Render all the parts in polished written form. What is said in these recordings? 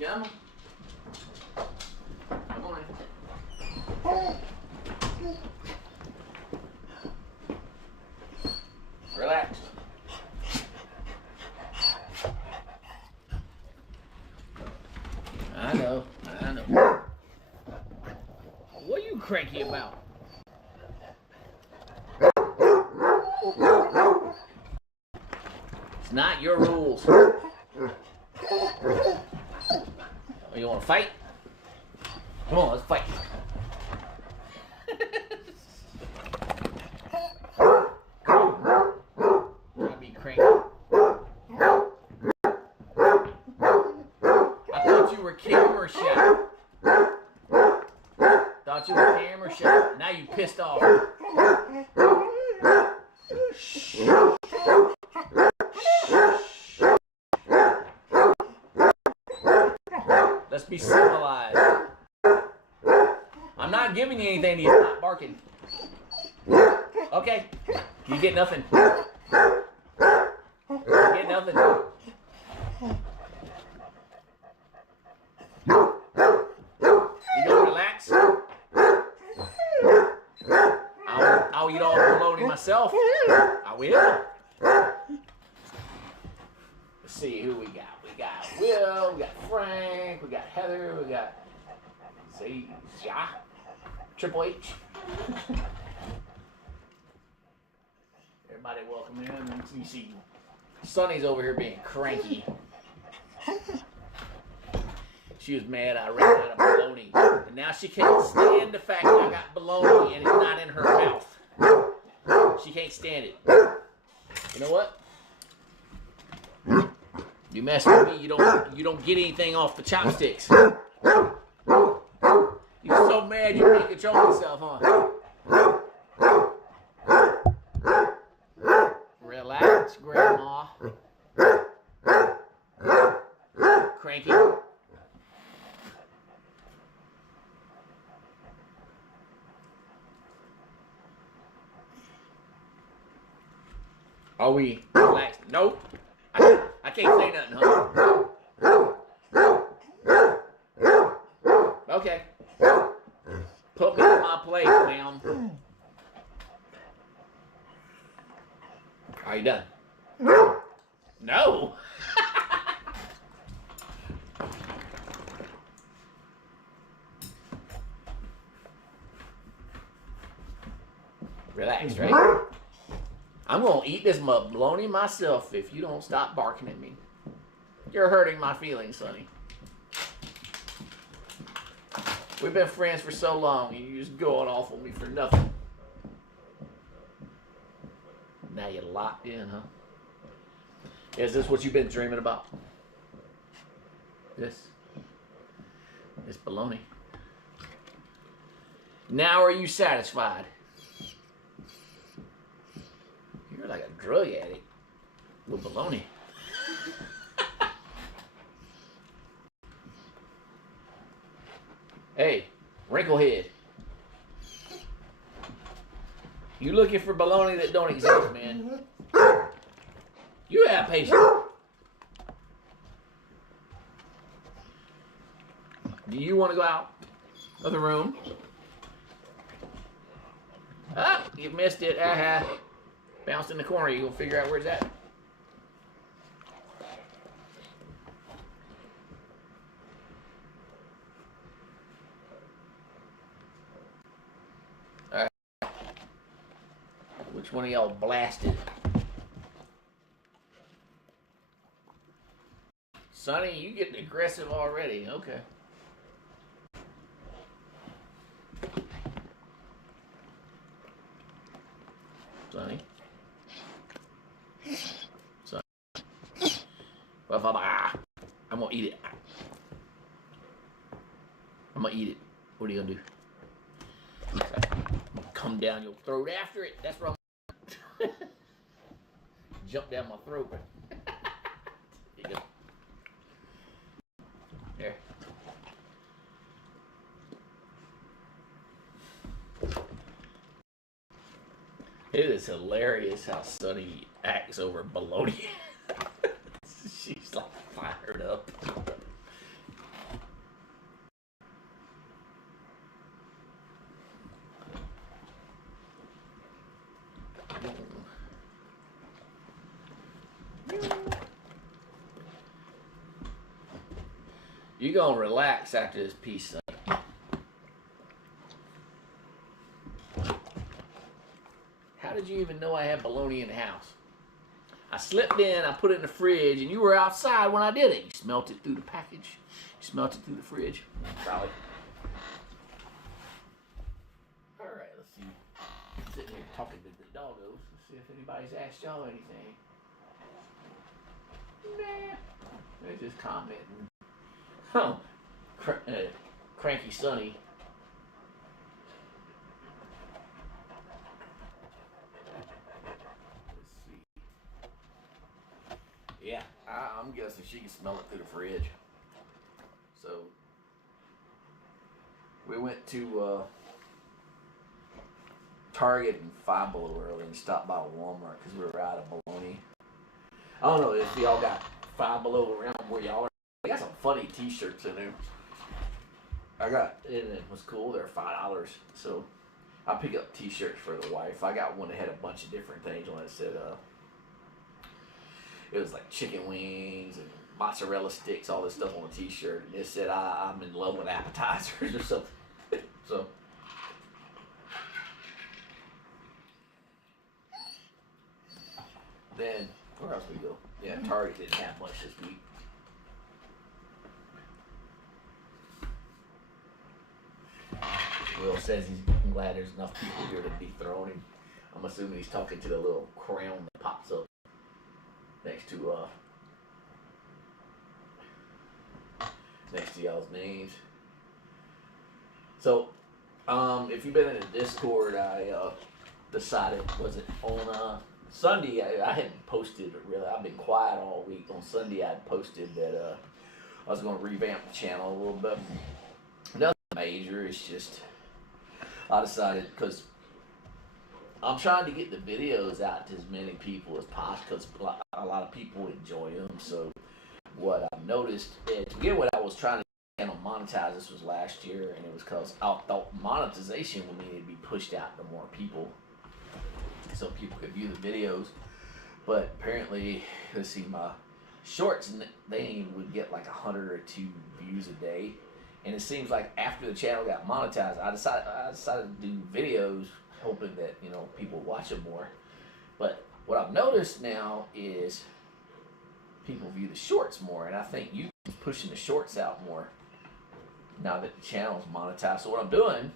Come on. Come on in. Relax. I know. What are you cranky about? It's not your rules. Oh, you want to fight? Come on, let's fight. Don't be cranky. I thought you were camera shy. Thought you were camera shy. Now you pissed off. Shh. Let's be civilized. I'm not giving you anything. He's not barking. Okay. You get nothing. You get nothing. You gonna relax? I'll eat all the bologna myself. I will. Let's see who we got. We got Will, we got Frank, we got Heather, we got Triple H. Everybody welcome in. You see Sonny's over here being cranky. She was mad I ran out of bologna. And now she can't stand the fact that I got bologna and it's not in her mouth. She can't stand it. You know what? You mess with me, you don't get anything off the chopsticks. You're so mad you can't control yourself, huh? Relax, Grandma. Cranky. Are we relaxed? Nope. I can't say nothing, huh? Okay. Put me in my place, ma'am. Are you done? No. Relax, right? I'm going to eat this bologna myself if you don't stop barking at me. You're hurting my feelings, Sonny. We've been friends for so long, and you just going off on me for nothing. Now you're locked in, huh? Is this what you've been dreaming about? This bologna. Now are you satisfied? You're like a drug addict with bologna. Hey, wrinklehead. You looking for bologna that don't exist, man. You have patience. Do you want to go out of the room? Ah, you missed it. Bounced in the corner. You gonna figure out where it's at. All right. Which one of y'all blasted? Sonny, you getting aggressive already. Okay. Sonny. I'm gonna eat it. I'm gonna eat it. What are you gonna do? Come down your throat after it. That's what I'm jump down my throat. There you go. There. It is hilarious how Sonny acts over bologna. She's like fired up. You're going to relax after this piece, son. How did you even know I had bologna in the house? I slipped in, I put it in the fridge, and you were outside when I did it. You smelt it through the package. You smelt it through the fridge. Probably. All right, let's see. I'm sitting here talking to the doggos. Let's see if anybody's asked y'all anything. Nah. They're just commenting. Huh. Cranky Sonny. Yeah, I'm guessing she can smell it through the fridge. So, we went to Target and Five Below early and stopped by Walmart because we were out of bologna. I don't know if y'all got Five Below around where y'all are. They got some funny t-shirts in there. And it was cool. They're $5. So, I picked up t-shirts for the wife. I got one that had a bunch of different things on it. It said, it was like chicken wings and mozzarella sticks, all this stuff on a t-shirt. And it said, I'm in love with appetizers or something. So, then, where else we go? Yeah, Target didn't have much this week. Will says he's glad there's enough people here to dethrone him. I'm assuming he's talking to the little crown that pops up next to y'all's names. So, if you've been in the Discord, I decided, was it on Sunday? I hadn't posted really. I've been quiet all week. On Sunday, I posted that I was going to revamp the channel a little bit. Nothing major. It's just I decided because I'm trying to get the videos out to as many people as possible because a lot of people enjoy them. So what I've noticed, to begin with, I was trying to channel monetize. This was last year, and it was because I thought monetization would mean it'd be pushed out to more people so people could view the videos. But apparently, let's see, my shorts, they would get like 100 or 2 views a day. And it seems like after the channel got monetized, I decided to do videos hoping that, you know, people watch them more. But what I've noticed now is people view the shorts more, and I think YouTube's pushing the shorts out more now that the channel's monetized. So what I'm doing,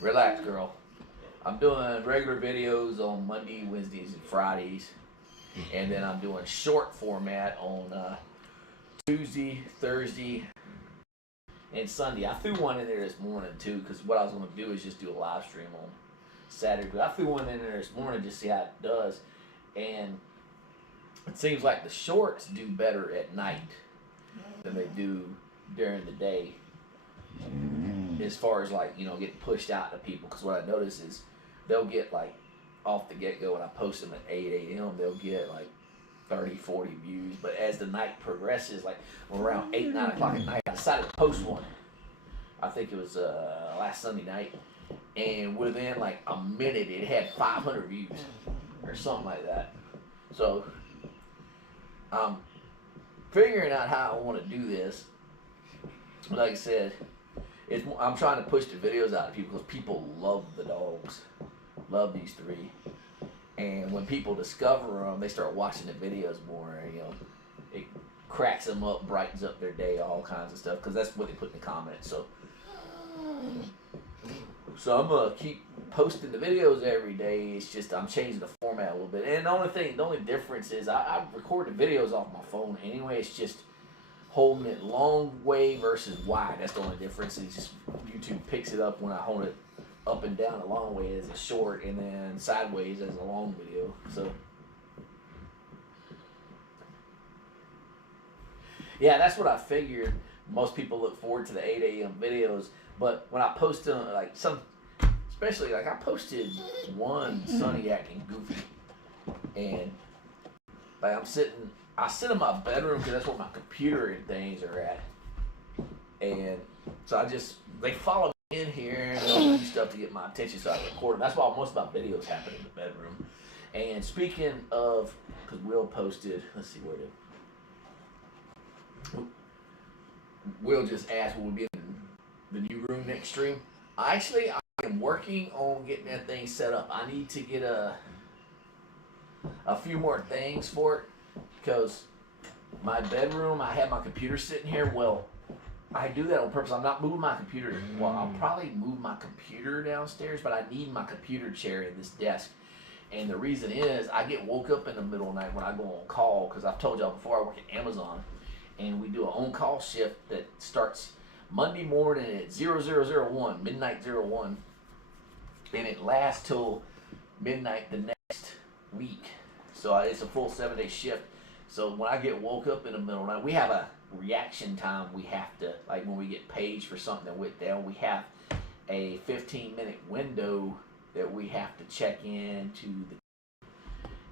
relax, girl. I'm doing regular videos on Monday, Wednesdays, and Fridays, and then I'm doing short format on Tuesday, Thursday, and Sunday. I threw one in there this morning too, because what I was going to do is just do a live stream on Saturday. But I threw one in there this morning just to see how it does, and it seems like the shorts do better at night than they do during the day, as far as like, you know, getting pushed out to people. Because what I notice is they'll get like off the get-go when I post them at 8 a.m. they'll get like 30, 40 views. But as the night progresses, like around 8, 9 o'clock at night, I decided to post one. I think it was last Sunday night, and within like a minute it had 500 views or something like that. So I'm figuring out how I want to do this. Like I said, I'm trying to push the videos out to people because people love the dogs, love these 3. And when people discover them, they start watching the videos more. And, you know, it cracks them up, brightens up their day, all kinds of stuff. Because that's what they put in the comments. So I'm gonna keep posting the videos every day. It's just I'm changing the format a little bit. And the only difference is I record the videos off my phone anyway. It's just holding it long way versus wide. That's the only difference. It's just YouTube picks it up when I hold it up and down a long way as a short, and then sideways as a long video. So yeah, that's what I figured. Most people look forward to the 8 a.m. videos, but when I post them, like especially like I posted one Sunny acting goofy, and like I sit in my bedroom because that's where my computer and things are at, and so they follow me in here and they'll do stuff to get my attention, so I record them. That's why most of my videos happen in the bedroom. And speaking of, because Will posted, let's see where Will just asked will we be in the new room next stream. Actually, I am working on getting that thing set up. I need to get a few more things for it because my bedroom, I have my computer sitting here. Well, I do that on purpose. I'm not moving my computer. Well, I'll probably move my computer downstairs, but I need my computer chair in this desk. And the reason is I get woke up in the middle of the night when I go on call because I've told y'all before I work at Amazon. And we do an on-call shift that starts Monday morning at 0001, midnight 01, and it lasts till midnight the next week. So it's a full 7-day shift. So when I get woke up in the middle of the night, we have a reaction time. We have to, like when we get paged for something that went down, we have a 15-minute window that we have to check into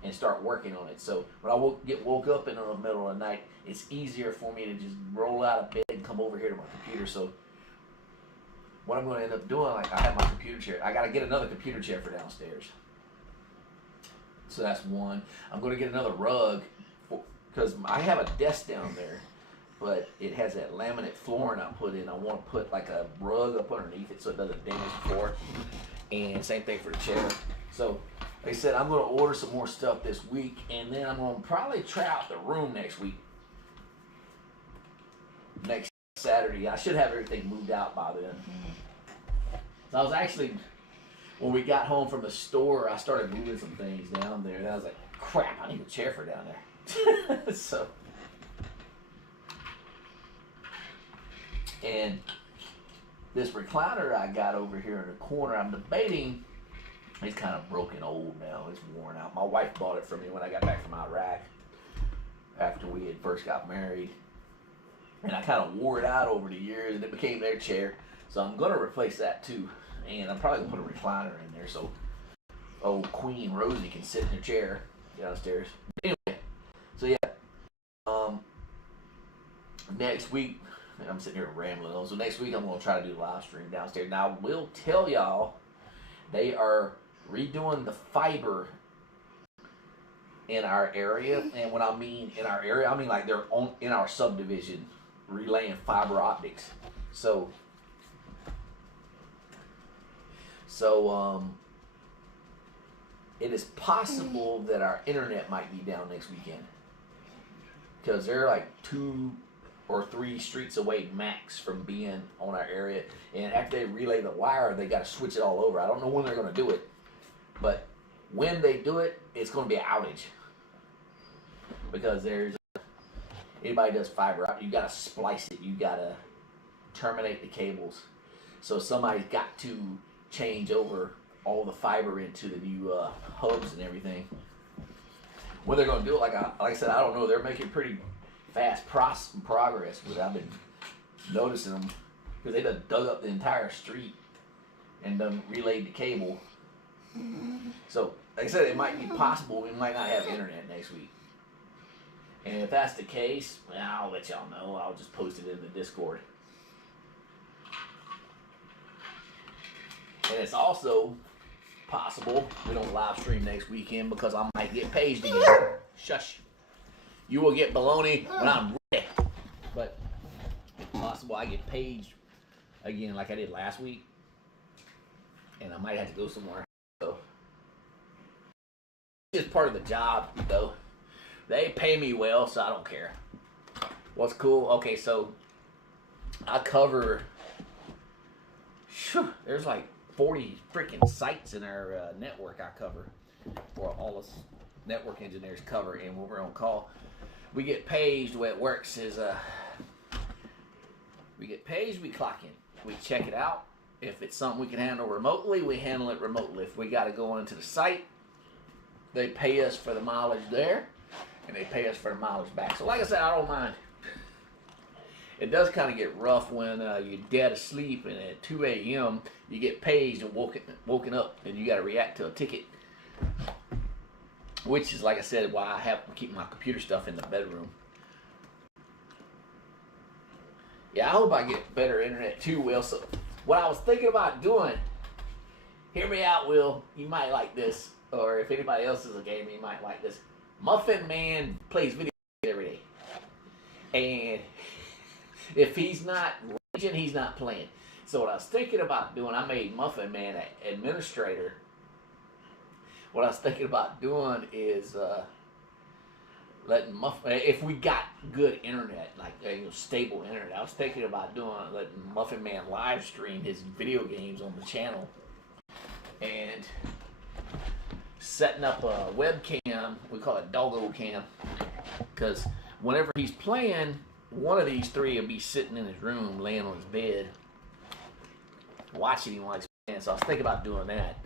and start working on it. So when I get woke up in the middle of the night, it's easier for me to just roll out of bed and come over here to my computer. So what I'm going to end up doing, like I have my computer chair. I got to get another computer chair for downstairs. So that's one. I'm going to get another rug because I have a desk down there, but it has that laminate flooring I put in. I want to put like a rug up underneath it so it doesn't damage the floor. And same thing for the chair. So like I said, I'm going to order some more stuff this week, and then I'm going to probably try out the room next week. Next Saturday. I should have everything moved out by then. So I was actually, when we got home from the store, I started moving some things down there, and I was like, crap, I need a chair for down there. So, and this recliner I got over here in the corner, I'm debating. It's kind of broken old now. It's worn out. My wife bought it for me when I got back from Iraq after we had first got married. And I kind of wore it out over the years, and it became their chair. So I'm going to replace that too. And I'm probably going to put a recliner in there so old Queen Rosie can sit in her chair downstairs. Anyway, so yeah. Next week, I'm sitting here rambling on. So next week I'm going to try to do a live stream downstairs. Now I will tell y'all, they are redoing the fiber in our area. And when I mean in our area, I mean like they're in our subdivision relaying fiber optics. So it is possible that our internet might be down next weekend because they're like 2 or 3 streets away max from being on our area. And after they relay the wire, they got to switch it all over. I don't know when they're going to do it, but when they do it, it's going to be an outage because anybody does fiber optic, you got to splice it. You got to terminate the cables. So somebody's got to change over all the fiber into the new hubs and everything. When they're going to do it, like I said, I don't know. They're making pretty fast progress, but I've been noticing them because they done dug up the entire street and done relayed the cable. So, like I said, it might be possible we might not have internet next week. And if that's the case, well, I'll let y'all know. I'll just post it in the Discord. And it's also possible we don't live stream next weekend because I might get paged again. Shush. You will get baloney when I'm ready. But it's possible I get paged again like I did last week. And I might have to go somewhere. So it's part of the job, though. They pay me well, so I don't care. What's cool? Okay, so I cover. There's like 40 freaking sites in our network I cover, or all us network engineers cover, and when we're on call, we get paged. The way it works is we get paged, we clock in, we check it out. If it's something we can handle remotely, we handle it remotely. If we got to go into the site, they pay us for the mileage there, and they pay us for the mileage back. So like I said, I don't mind. It does kind of get rough when you're dead asleep and at 2 a.m. you get paged and woken up and you got to react to a ticket. Which is, like I said, why I have to keep my computer stuff in the bedroom. Yeah, I hope I get better internet too, Will. So what I was thinking about doing, hear me out, Will. You might like this. Or if anybody else is a gamer, you might like this. Muffin Man plays video games every day. And If he's not raging, he's not playing. So what I was thinking about doing, I made Muffin Man an administrator. What I was thinking about doing is letting Muffin, if we got good internet, like stable internet, I was thinking about letting Muffin Man live stream his video games on the channel, and setting up a webcam. We call it doggo cam, because whenever he's playing, one of these three will be sitting in his room, laying on his bed, watching him while he's playing. So I was thinking about doing that.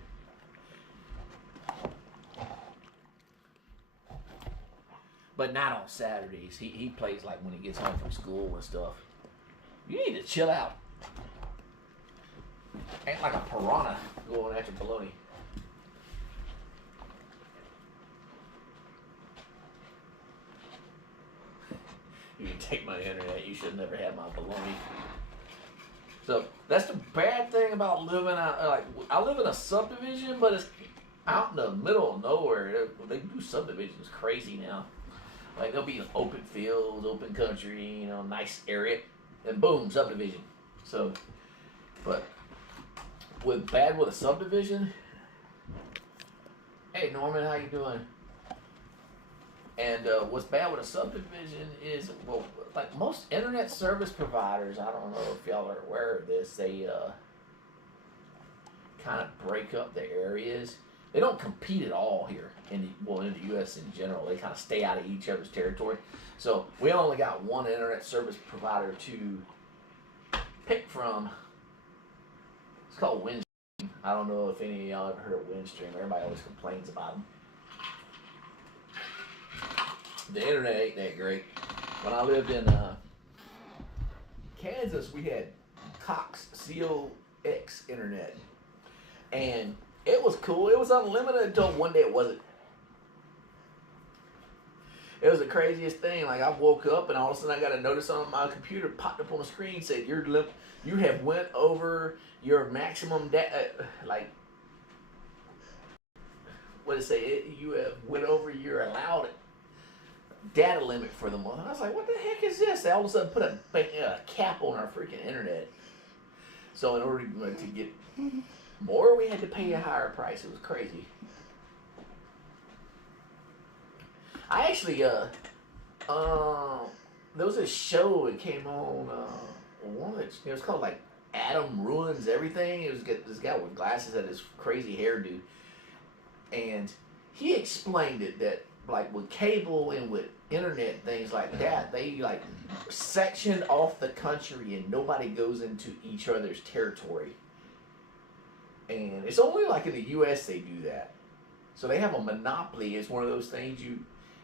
But not on Saturdays. He plays like when he gets home from school and stuff. You need to chill out. Ain't like a piranha going after Bologna. You can take my internet. You should never have my Bologna. So that's the bad thing about living out. Like I live in a subdivision, but it's out in the middle of nowhere. They do subdivisions crazy now. Like there'll be open fields, open country, nice area, and boom, subdivision. So, but with a subdivision. Hey Norman, how you doing? And what's bad with a subdivision is, well, like most internet service providers, I don't know if y'all are aware of this, they kind of break up the areas. They don't compete at all here in the U.S. in general. They kind of stay out of each other's territory. So we only got one internet service provider to pick from. It's called Windstream. I don't know if any of y'all ever heard of Windstream. Everybody always complains about them. The internet ain't that great. When I lived in Kansas, we had Cox COX internet, and it was cool. It was unlimited until one day it wasn't. It was the craziest thing. Like I woke up and all of a sudden I got a notice on my computer popped up on the screen said you have went over your maximum like what did it say? You have went over your allowed data limit for the month. I was like, what the heck is this? They all of a sudden put a cap on our freaking internet. So in order to get more, we had to pay a higher price. It was crazy. I actually, there was a show that came on, it was called like Adam Ruins Everything. It was this guy with glasses had this crazy hairdo. And he explained it that like with cable and with internet things like that, they like section off the country and nobody goes into each other's territory. And it's only like in the U.S. they do that. So they have a monopoly. It's one of those things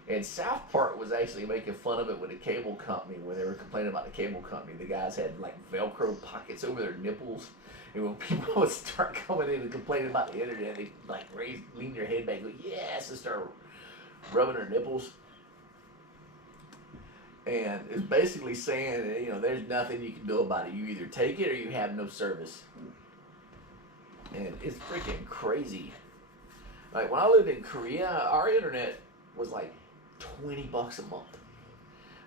and South Park was actually making fun of it with the cable company when they were complaining about the cable company. The guys had like Velcro pockets over their nipples. And when people would start coming in and complaining about the internet, they like lean their head back and go, yes, and start rubbing their nipples. And it's basically saying that, there's nothing you can do about it. You either take it or you have no service. And it's freaking crazy. Like when I lived in Korea, our internet was like $20 a month.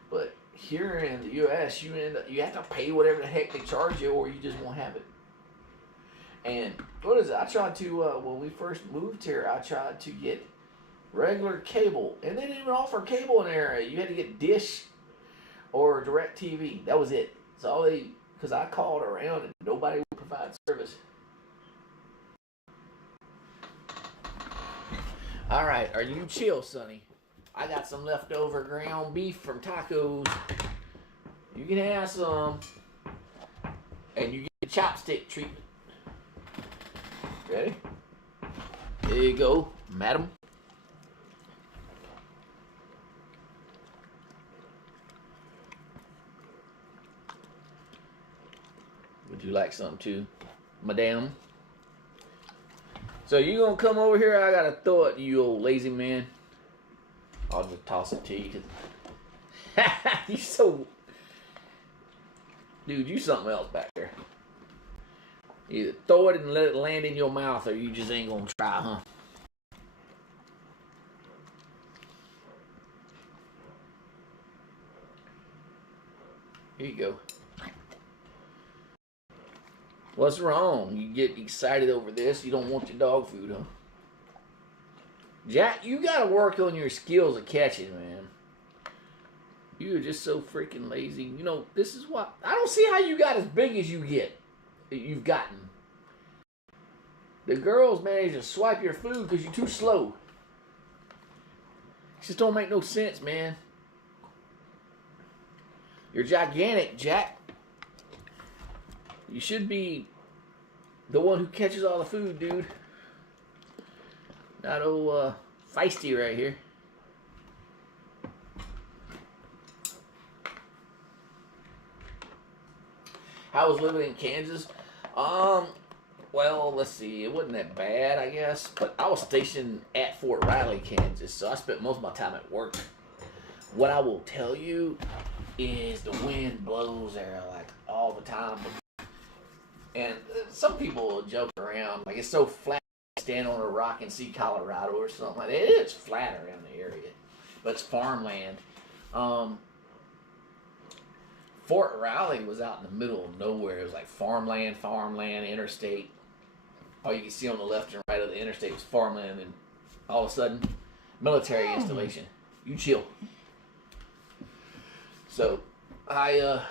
But here in the U.S., you have to pay whatever the heck they charge you, or you just won't have it. And what is it? I tried to when we first moved here, I tried to get regular cable, and they didn't even offer cable in the area. You had to get Dish or DirecTV. That was it. It's all because I called around and nobody would provide service. All right, are you chill, Sonny? I got some leftover ground beef from tacos. You can have some, and you get the chopstick treatment. Ready? There you go, madam. Would you like some too, madam? So you gonna come over here? I gotta throw it to you, old lazy man. I'll just toss it to you. Cause you so, dude, you something else back there. Either throw it and let it land in your mouth, or you just ain't gonna try, huh? Here you go. What's wrong? You get excited over this? You don't want your dog food, huh? Jack, you gotta work on your skills of catching, man. You're just so freaking lazy. You know, this is why I don't see how you got as big as you've gotten. The girls manage to swipe your food because you're too slow. It just don't make no sense, man. You're gigantic, Jack. You should be the one who catches all the food, dude. Not old feisty right here. How was living in Kansas? Well, let's see. It wasn't that bad, I guess. But I was stationed at Fort Riley, Kansas, so I spent most of my time at work. What I will tell you is the wind blows there like all the time. And some people will joke around like it's so flat. Stand on a rock and see Colorado or something like that. It is flat around the area, but it's farmland. Fort Riley was out in the middle of nowhere. It was like farmland, interstate. All you can see on the left and right of the interstate was farmland, and all of a sudden, military installation. You chill. So, I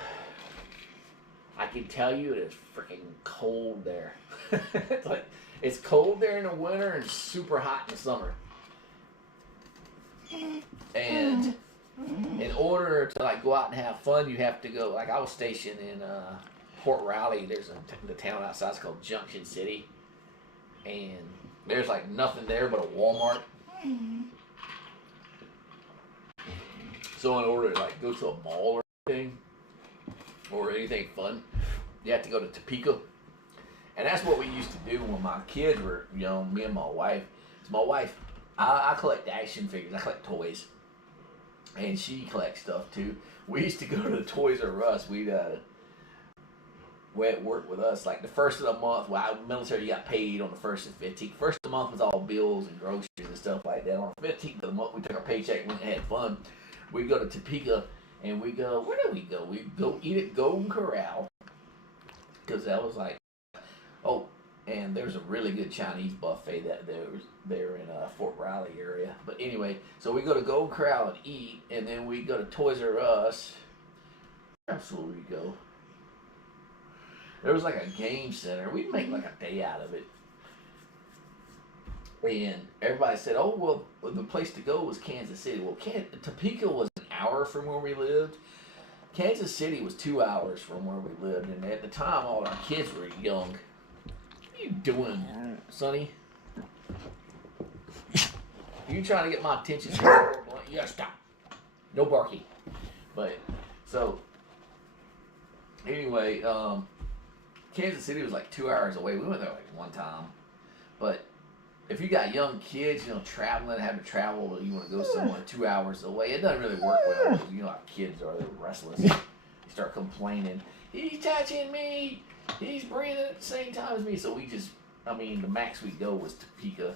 can tell you it is freaking cold there. It's cold there in the winter and super hot in the summer. And in order to like go out and have fun, you have to go. Like I was stationed in Fort Riley. There's the town outside. It's called Junction City, and there's like nothing there but a Walmart. So in order to like go to a mall or anything or anything fun, you have to go to Topeka. And that's what we used to do when my kids were young, me and my wife. So my wife, I collect action figures. I collect toys. And she collects stuff too. We used to go to the Toys R Us. We'd at work with us. Like the first of the month, well, military got paid on the 1st and 15th. First of the month was all bills and groceries and stuff like that. On the 15th of the month, we took our paycheck and went and had fun. We'd go to Topeka and we go, where did we go? We'd go eat at Golden Corral. Because that was like, oh, and there's a really good Chinese buffet that there in Fort Riley area. But anyway, so we go to Golden Corral and eat, and then we go to Toys R Us. That's where we go. There was like a game center. We'd make like a day out of it. And everybody said, oh, well, the place to go was Kansas City. Well, Topeka was an hour from where we lived. Kansas City was 2 hours from where we lived. And at the time, all our kids were young. What are you doing, Sonny? You trying to get my attention? You gotta stop. No barking. But, so, anyway, Kansas City was like 2 hours away. We went there like one time. But if you got young kids, traveling, having to travel, you want to go somewhere 2 hours away, it doesn't really work well. Because you know how kids are, they're restless. They start complaining. He's touching me. He's breathing at the same time as me. So the max we go was Topeka.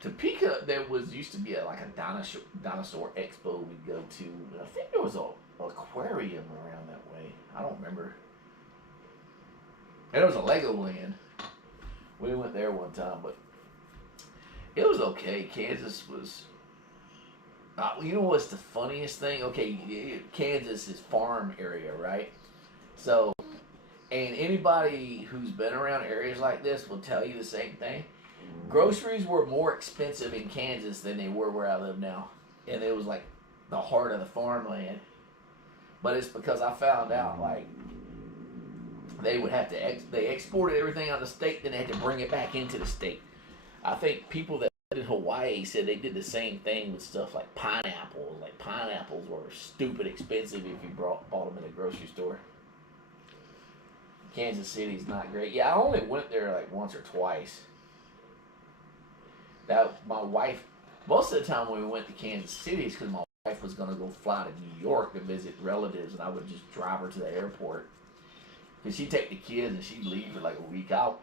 Topeka, used to be like a dinosaur expo we'd go to. I think there was an aquarium around that way. I don't remember. And there was a Lego land. We went there one time, but it was okay. Kansas was... you know what's the funniest thing? Okay, Kansas is farm area, right? So, and anybody who's been around areas like this will tell you the same thing. Groceries were more expensive in Kansas than they were where I live now. And it was like the heart of the farmland. But it's because I found out, like, they would have to, they exported everything out of the state, then they had to bring it back into the state. I think people that lived in Hawaii said they did the same thing with stuff like pineapples. Like, pineapples were stupid expensive if you bought them in a grocery store. Kansas City's not great. Yeah, I only went there like once or twice. My wife, most of the time when we went to Kansas City is because my wife was going to go fly to New York to visit relatives, and I would just drive her to the airport. Because she'd take the kids and she'd leave for like a week out.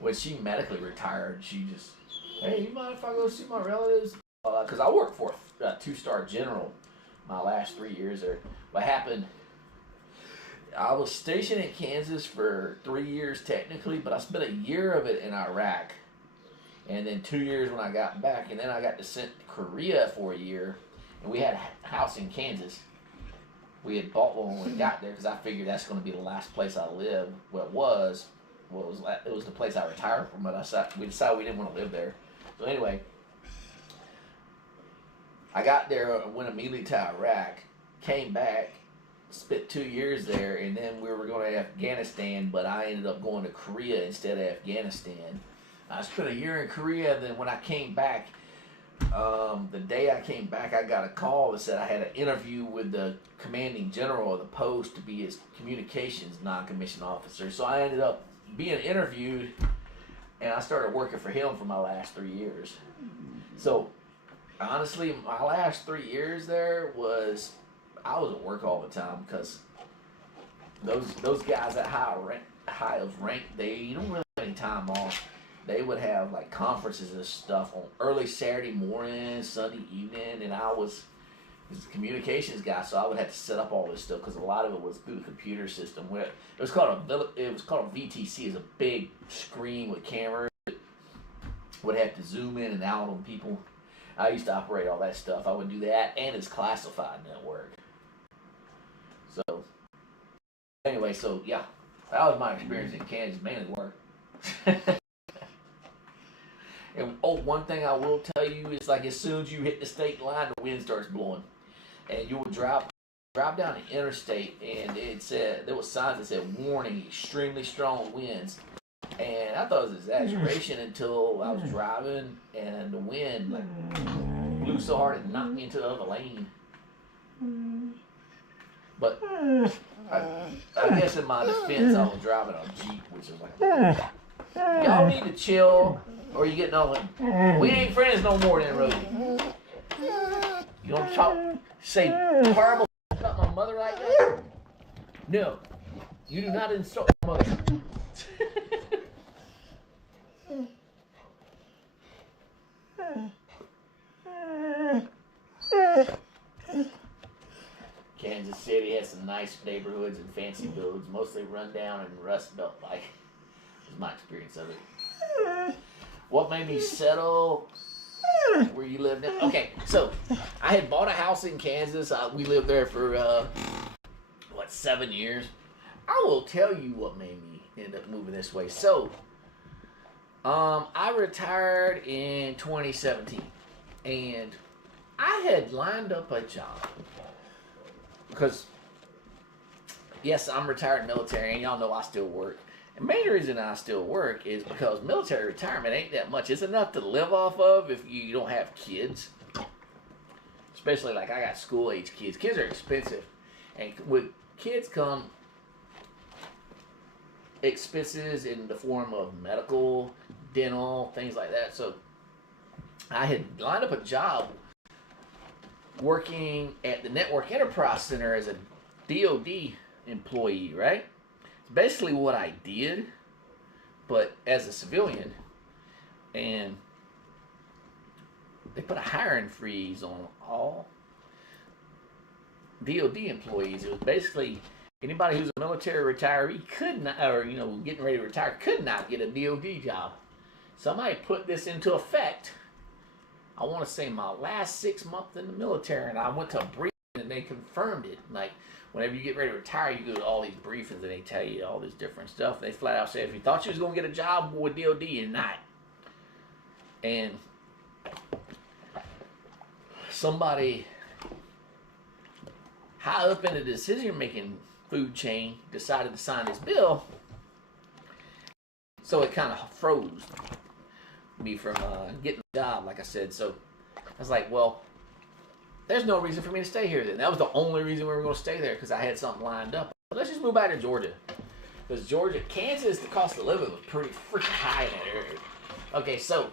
When she medically retired, she just, hey, you mind if I go see my relatives? Because I work for a 2-star general my last 3 years there. What happened, I was stationed in Kansas for 3 years technically, but I spent a year of it in Iraq. And then 2 years when I got back. And then I got sent to Korea for a year. And we had a house in Kansas. We had bought one when we got there because I figured that's going to be the last place I lived. Well, it was the place I retired from, but we decided we didn't want to live there. So anyway, I got there, went immediately to Iraq, came back, spent 2 years there, and then we were going to Afghanistan, but I ended up going to Korea instead of Afghanistan. I spent a year in Korea, then when I came back, the day I came back, I got a call that said I had an interview with the commanding general of the post to be his communications non-commissioned officer. So I ended up being interviewed, and I started working for him for my last 3 years. So honestly, my last 3 years there I was at work all the time because those guys at highest rank, they don't really have any time off. They would have like conferences and stuff on early Saturday morning, Sunday evening, and I was a communications guy, so I would have to set up all this stuff because a lot of it was through the computer system. It was called a VTC. It's a big screen with cameras. Would have to zoom in and out on people. I used to operate all that stuff. I would do that, and it's classified network. So anyway, so yeah, that was my experience in Kansas, mainly work. And one thing I will tell you is like as soon as you hit the state line, the wind starts blowing, and you would drive down the interstate, and it said there was signs that said warning, extremely strong winds, and I thought it was exaggeration until I was driving and the wind like blew so hard it knocked me into the other lane. But I guess in my defense, I was driving a Jeep, which is like, y'all need to chill. Or you getting on it. We ain't friends no more than Rosie. You don't say horrible about my mother like that? No. You do not insult my mother. Kansas City has some nice neighborhoods and fancy buildings, mostly run down and rust belt like. Is my experience of it. What made me settle where you live now? Okay, so I had bought a house in Kansas. We lived there for 7 years. I will tell you what made me end up moving this way. So I retired in 2017, and I had lined up a job because yes, I'm retired military, and y'all know I still work. The main reason I still work is because military retirement ain't that much. It's enough to live off of if you don't have kids. Especially like I got school age kids. Kids are expensive. And with kids come expenses in the form of medical, dental, things like that. So I had lined up a job working at the Network Enterprise Center as a DOD employee, right? It's basically what I did, but as a civilian, and they put a hiring freeze on all DOD employees. It was basically anybody who's a military retiree could not, or getting ready to retire, could not get a DOD job. Somebody put this into effect. I want to say my last 6 months in the military, and I went to a briefing and they confirmed it. Like, whenever you get ready to retire, you go to all these briefings and they tell you all this different stuff. They flat out say, if you thought you was going to get a job with DOD, you're not. And somebody high up in the decision-making food chain decided to sign this bill, so it kind of froze me from getting a job, like I said. So I was like, well, there's no reason for me to stay here then. That was the only reason we were going to stay there, because I had something lined up. But let's just move back to Georgia. Because Kansas, the cost of living was pretty freaking high in that area. Okay, so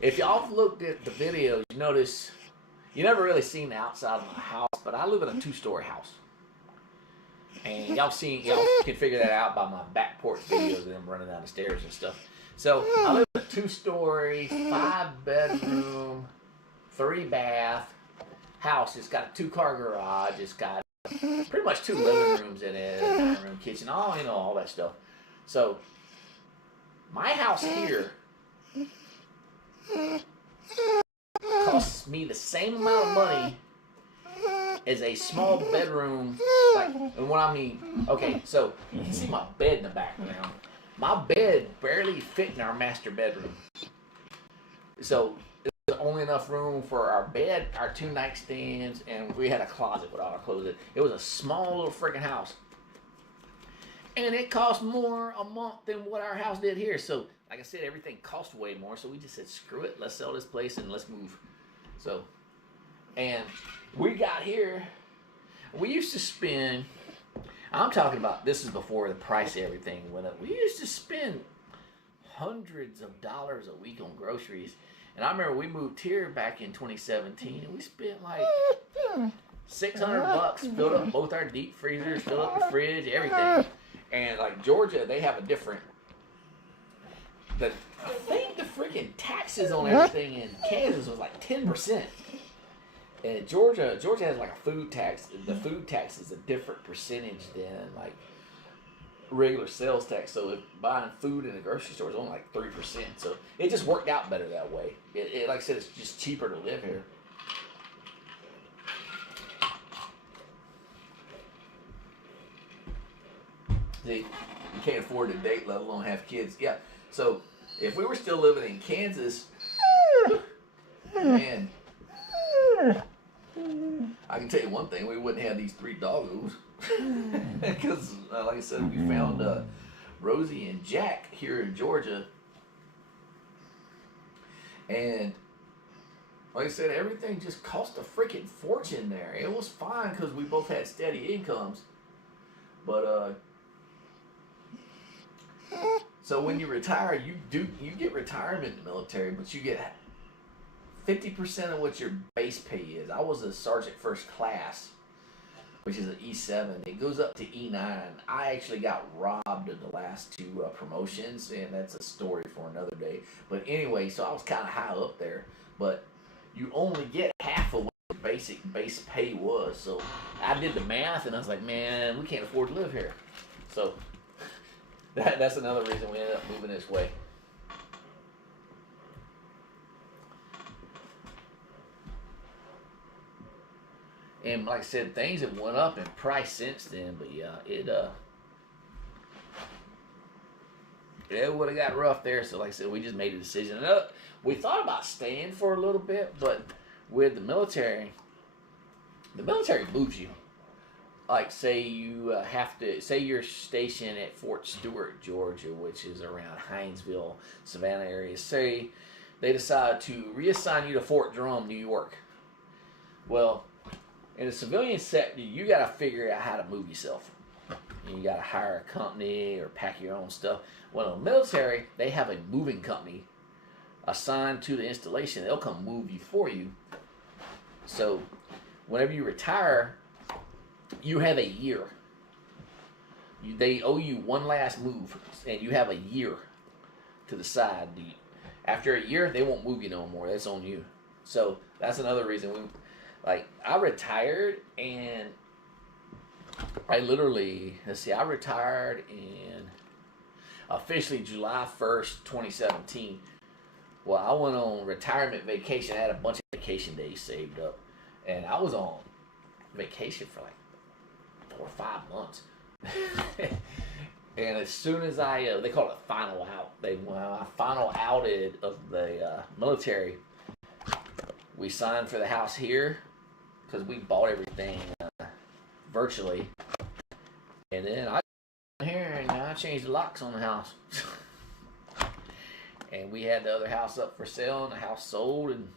if y'all looked at the videos, you notice you never really seen the outside of my house, but I live in a 2-story house. And y'all can figure that out by my back porch videos of them running down the stairs and stuff. So I live in a 2-story, 5-bedroom, 3-bath, house. It's got a 2-car garage. It's got pretty much 2 living rooms in it, a room, kitchen, all all that stuff. So my house here costs me the same amount of money as a small bedroom. Like, and what I mean, okay, so you can see my bed in the background. My bed barely fit in our master bedroom. So there's only enough room for our bed, our 2 nightstands, and we had a closet with all our clothes in. It was a small little freaking house. And it cost more a month than what our house did here. So, like I said, everything cost way more. So we just said, screw it, let's sell this place and let's move. So, and we got here. We used to spend, I'm talking about, this is before the price of everything went up. We used to spend hundreds of dollars a week on groceries. And I remember we moved here back in 2017 and we spent like $600, filled up both our deep freezers, filled up the fridge, everything. And like Georgia, they have a different, I think the freaking taxes on everything in Kansas was like 10%. And Georgia has like a food tax. The food tax is a different percentage than like regular sales tax. So if buying food in the grocery store is only like 3%. So it just worked out better that way. Like I said, it's just cheaper to live here. See, you can't afford to date, let alone have kids. Yeah. So if we were still living in Kansas, man, I can tell you one thing: we wouldn't have these 3 doggos. Because, like I said, we found Rosie and Jack here in Georgia, and like I said, everything just cost a freaking fortune there. It was fine because we both had steady incomes, but so when you retire, you get retirement in the military, but you get 50% of what your base pay is. I was a sergeant first class, which is an E7. It goes up to E9. I actually got robbed in the last 2 promotions, and that's a story for another day. But anyway, so I was kind of high up there, but you only get half of what your basic base pay was. So I did the math, and I was like, man, we can't afford to live here. So that's another reason we ended up moving this way. And like I said, things have went up in price since then. But yeah, it would have got rough there. So like I said, we just made a decision. And, we thought about staying for a little bit, but with the military moves you. Like say you say you're stationed at Fort Stewart, Georgia, which is around Hinesville, Savannah area. Say they decide to reassign you to Fort Drum, New York. Well, in the civilian sector, you got to figure out how to move yourself. You got to hire a company or pack your own stuff. Well, in the military, they have a moving company assigned to the installation. They'll come move you for you. So whenever you retire, you have a year. They owe you one last move, and you have a year to decide. After a year, they won't move you no more. That's on you. So that's another reason I retired, and I retired in officially July 1st, 2017. Well, I went on retirement vacation. I had a bunch of vacation days saved up, and I was on vacation for like 4 or 5 months. And as soon as they call it final out. I final outed of the military. We signed for the house here because we bought everything virtually, and then I here and I changed the locks on the house. And we had the other house up for sale, and the house sold, and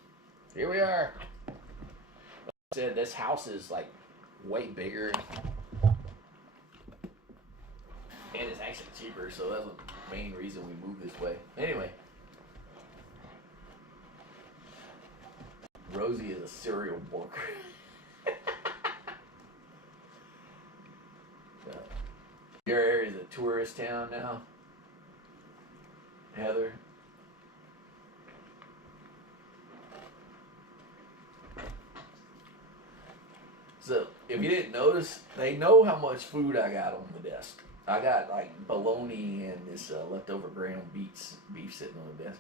here we are. Like I said, this house is like way bigger, and it's actually cheaper, so that's the main reason we moved this way. Anyway, Rosie is a serial worker. Your area is a tourist town now, Heather. So if you didn't notice, they know how much food I got on the desk. I got like bologna and this leftover ground beef sitting on the desk.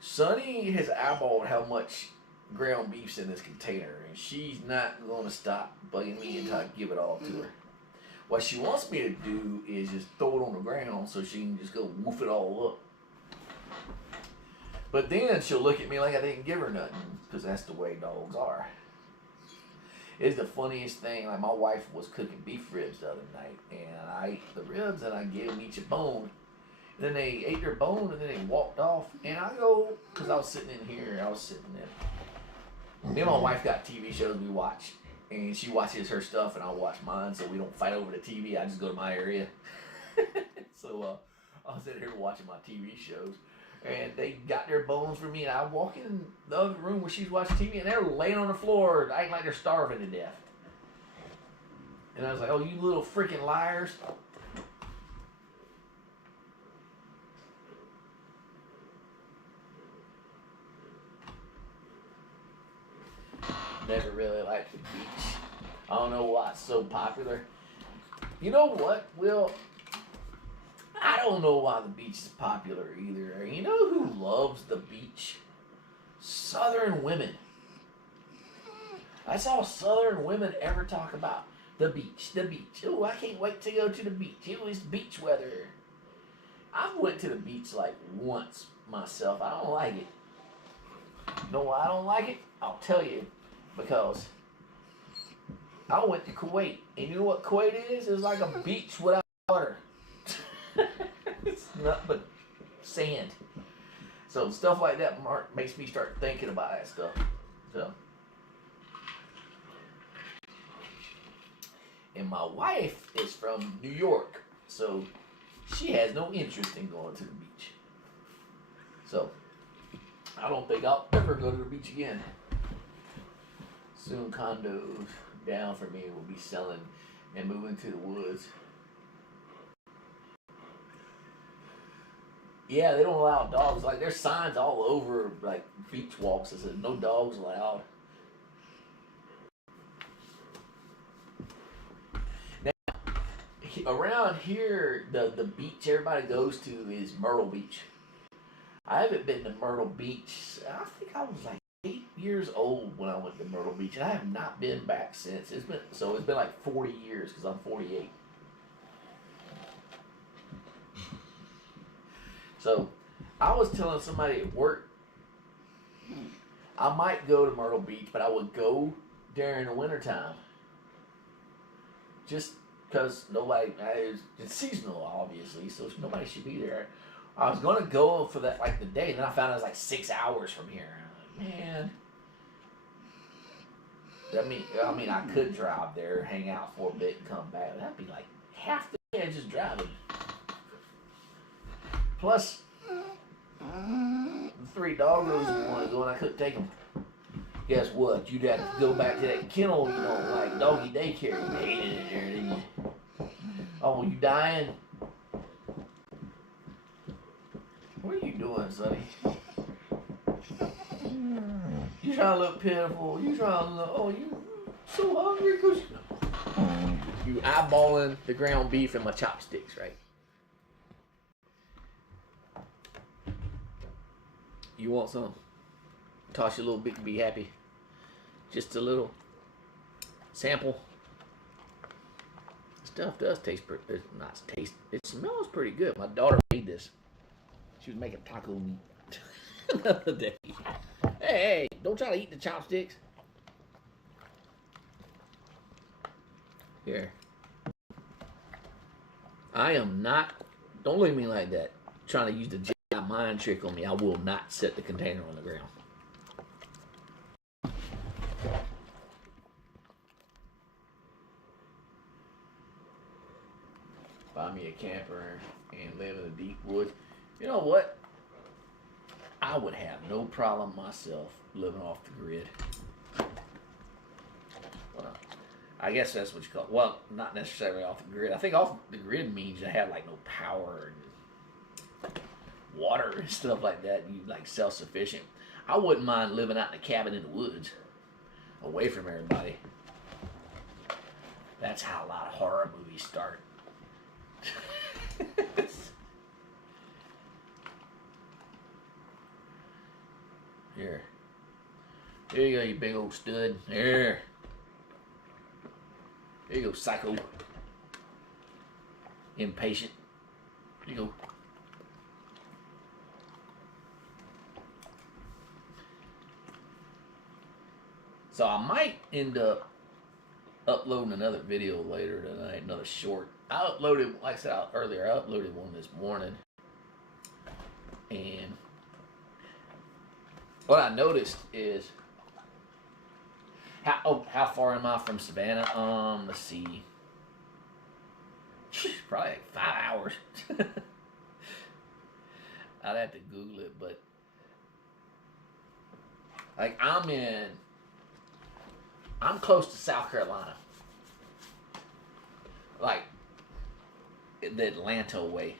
Sonny has eyeballed how much ground beef's in this container, and she's not going to stop bugging me until I give it all to her. What she wants me to do is just throw it on the ground so she can just go woof it all up. But then she'll look at me like I didn't give her nothing, because that's the way dogs are. It's the funniest thing. Like, my wife was cooking beef ribs the other night, and I ate the ribs, and I gave them each a bone. And then they ate their bone, and then they walked off. And I go, because I was sitting in here, I was sitting there. Me and my wife got TV shows we watch, and she watches her stuff, and I watch mine, so we don't fight over the TV. I just go to my area. So I was sitting here watching my TV shows. And they got their bones for me, and I walk in the other room where she's watching TV, and they're laying on the floor, acting like they're starving to death. And I was like, "Oh, you little freaking liars!" Never really liked the beach. I don't know why it's so popular. You know what, Will? I don't know why the beach is popular either. You know who loves the beach? Southern women. That's all Southern women ever talk about. The beach, the beach. Oh, I can't wait to go to the beach. It was beach weather. I went to the beach like once myself. I don't like it. You know why I don't like it? I'll tell you. Because I went to Kuwait. And you know what Kuwait is? It's like a beach without water. It's nothing but sand. So stuff like that makes me start thinking about that stuff. So, and my wife is from New York, so she has no interest in going to the beach. So I don't think I'll ever go to the beach again. Soon condos down for me will be selling and moving to the woods. Yeah, they don't allow dogs. Like, there's signs all over, like, beach walks that says no dogs allowed. Now, around here, the beach everybody goes to is Myrtle Beach. I haven't been to Myrtle Beach. I think I was like 8 years old when I went to Myrtle Beach, and I have not been back since. It's been like 40 years because I'm 48. So, I was telling somebody at work, I might go to Myrtle Beach, but I would go during the wintertime. Just because it's seasonal, obviously, so nobody should be there. I was going to go for that, like, the day, and then I found it was like 6 hours from here. I'm like, man. I mean, I could drive there, hang out for a bit, and come back. That'd be like half the day just driving. Plus, the 3 doggos wanted to go and I couldn't take them. Guess what? You'd have to go back to that kennel, like doggy daycare. You hated it there, didn't you? Oh, you dying? What are you doing, Sonny? You trying to look pitiful. You trying to look, oh, you so hungry because you eyeballing the ground beef and my chopsticks, right? You want some? Toss you a little bit to be happy. Just a little sample. Stuff does taste pretty. Not taste. It smells pretty good. My daughter made this. She was making taco meat the other day. Hey, don't try to eat the chopsticks. Here. I am not. Don't look at me like that. Trying to use the mind trick on me. I will not set the container on the ground. Buy me a camper and live in the deep woods. You know what? I would have no problem myself living off the grid. Well, I guess that's what you call it. Well, not necessarily off the grid. I think off the grid means you have like no power and water and stuff like that. You like self-sufficient. I wouldn't mind living out in a cabin in the woods, away from everybody. That's how a lot of horror movies start. Here. There you go, you big old stud. There. There you go, psycho. Impatient. There you go. So I might end up uploading another video later tonight, another short. I uploaded, like I said earlier, I uploaded one this morning. And what I noticed is how far am I from Savannah? Let's see. Probably like 5 hours. I'd have to Google it, but like I'm close to South Carolina. Like the Atlanta way.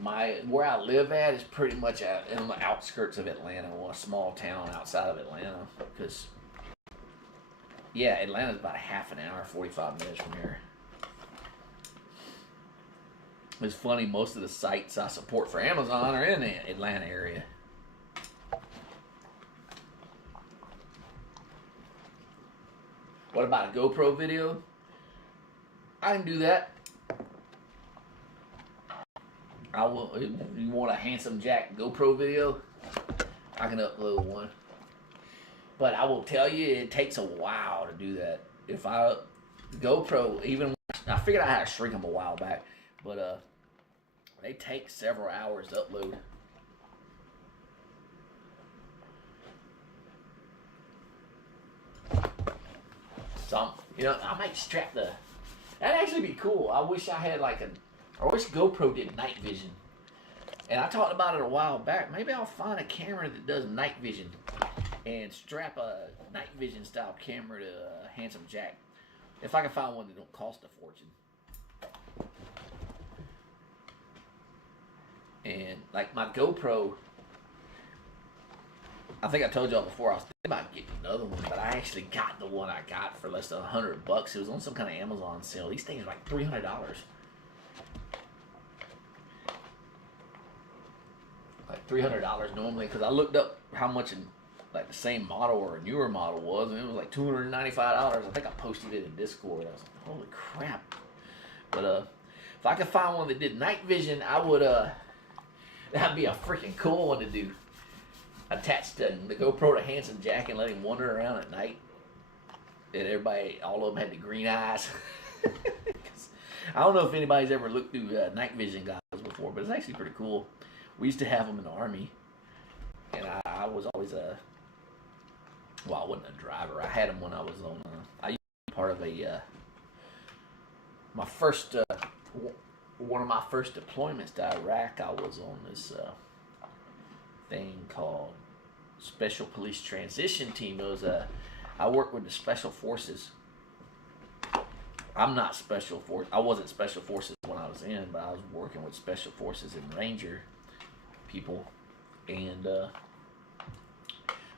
Where I live at is pretty much in the outskirts of Atlanta, or a small town outside of Atlanta. Because yeah, Atlanta's about a half an hour, 45 minutes from here. It's funny, most of the sites I support for Amazon are in the Atlanta area. What about a GoPro video? I can do that. I will. You want a Handsome Jack GoPro video? I can upload one. But I will tell you, it takes a while to do that. If GoPro, even I figured out how to shrink them a while back, but they take several hours to upload. So, I might strap that'd actually be cool. I wish I had I wish GoPro did night vision. And I talked about it a while back. Maybe I'll find a camera that does night vision and strap a night vision style camera to a Handsome Jack. If I can find one that don't cost a fortune. And like my GoPro, I think I told y'all before, I was thinking about getting another one, but I actually got the one I got for less than $100. It was on some kind of Amazon sale. These things are like $300. Like $300 normally, because I looked up how much the same model or a newer model was, and it was like $295. I think I posted it in Discord. I was like, holy crap. But if I could find one that did night vision, I would, that'd be a freaking cool one to do. Attached to the GoPro to Handsome Jack and let him wander around at night. And everybody, all of them had the green eyes. I don't know if anybody's ever looked through night vision goggles before, but it's actually pretty cool. We used to have them in the Army. And I was always I wasn't a driver. I had them when I was on, I used to be part of my first, one of my first deployments to Iraq. I was on this thing called Special Police Transition Team. It was I worked with the Special Forces. I'm not Special Force. I wasn't Special Forces when I was in, but I was working with Special Forces and Ranger people, and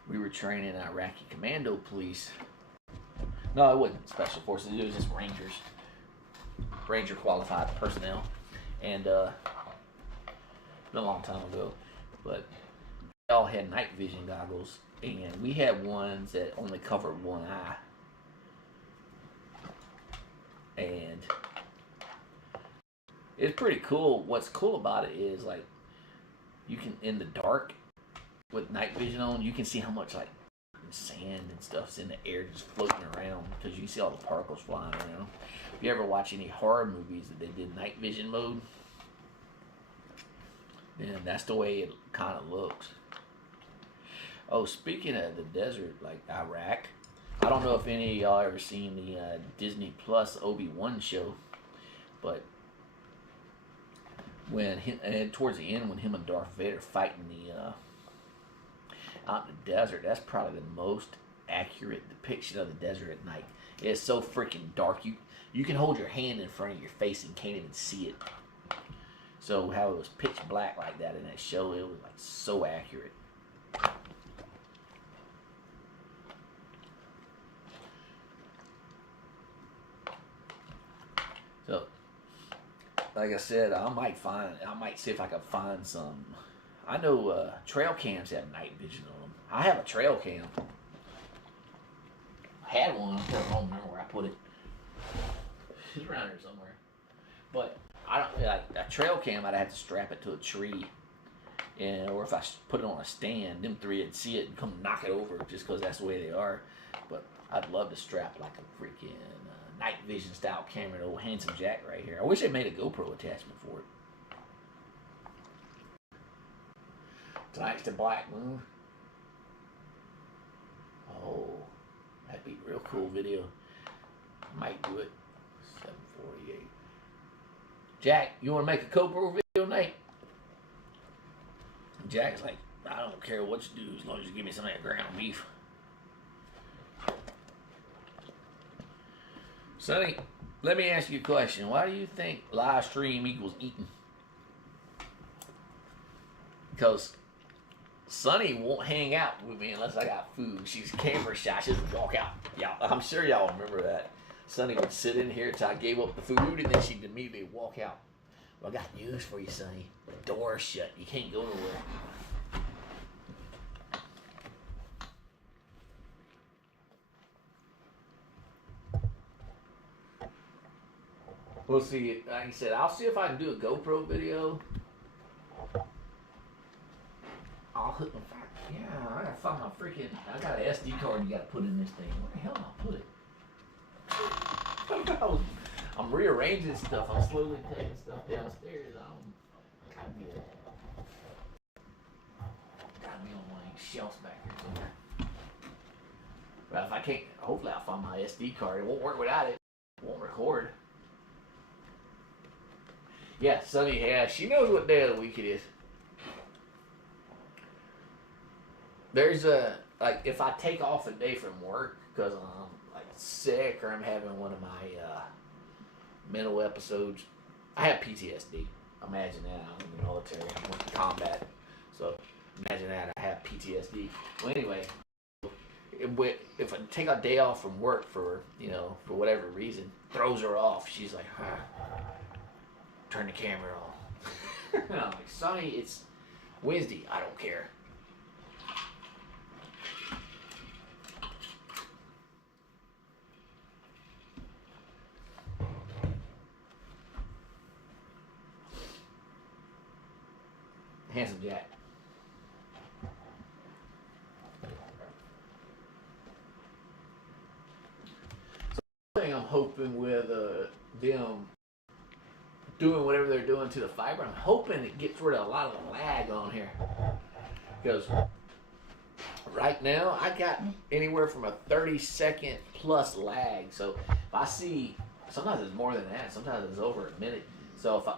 we were training Iraqi commando police. No, it wasn't Special Forces. It was just Rangers, Ranger qualified personnel, and a long time ago, but they all had night vision goggles, and we had ones that only covered one eye. And it's pretty cool. What's cool about it is you can, in the dark with night vision on, you can see how much sand and stuff's in the air just floating around, because you can see all the particles flying around. If you ever watch any horror movies that they did night vision mode, then that's the way it kind of looks. Oh, speaking of the desert, like Iraq, I don't know if any of y'all ever seen the Disney Plus Obi-Wan show, but towards the end, when him and Darth Vader fighting out in the desert, that's probably the most accurate depiction of the desert at night. It's so freaking dark. You can hold your hand in front of your face and can't even see it. So how it was pitch black like that in that show, it was so accurate. So, like I said, I might see if I can find some. I know trail cams have night vision on them. I have a trail cam. I had one. I don't remember where I put it. It's around here somewhere. But I don't like a trail cam. I'd have to strap it to a tree, and or if I put it on a stand, them three would see it and come knock it over just because that's the way they are. But I'd love to strap like a freaking night vision style camera to old Handsome Jack right here. I wish they made a GoPro attachment for it. Tonight's the Black Moon. Oh, that'd be a real cool video. Might do it. 748. Jack, you want to make a GoPro video, Nate? Jack's like, I don't care what you do as long as you give me some of that ground beef. Sonny, let me ask you a question. Why do you think live stream equals eating? Because Sonny won't hang out with me unless I got food. She's camera shy. She doesn't walk out. Yeah, I'm sure y'all remember that. Sonny would sit in here until I gave up the food, and then she'd immediately walk out. Well, I got news for you, Sonny. The door's shut. You can't go nowhere. We'll see. Like I said, I'll see if I can do a GoPro video. I'll hook my phone. Yeah, I gotta find my freaking. I got an SD card you gotta put in this thing. Where the hell did I put it? I'm rearranging stuff. I'm slowly taking stuff downstairs. Gotta be on one of these shelves back here somewhere. But if I can't, hopefully I'll find my SD card. It won't work without it. It won't record. Yeah, Sunny, yeah, she knows what day of the week it is. There's like, if I take off a day from work because I'm like sick or I'm having one of my mental episodes, I have PTSD. Imagine that. I'm in the military. I went to combat. So imagine that. I have PTSD. Well, anyway, if I take a day off from work for whatever reason, throws her off. She's like, turn the camera on. I'm like, Sonny, it's Wednesday. I don't care. Handsome Jack. So the thing I'm hoping with them doing whatever they're doing to the fiber, I'm hoping it gets rid of a lot of the lag on here. Because right now I got anywhere from a 30-second plus lag. So if I see, sometimes it's more than that. Sometimes it's over a minute. So if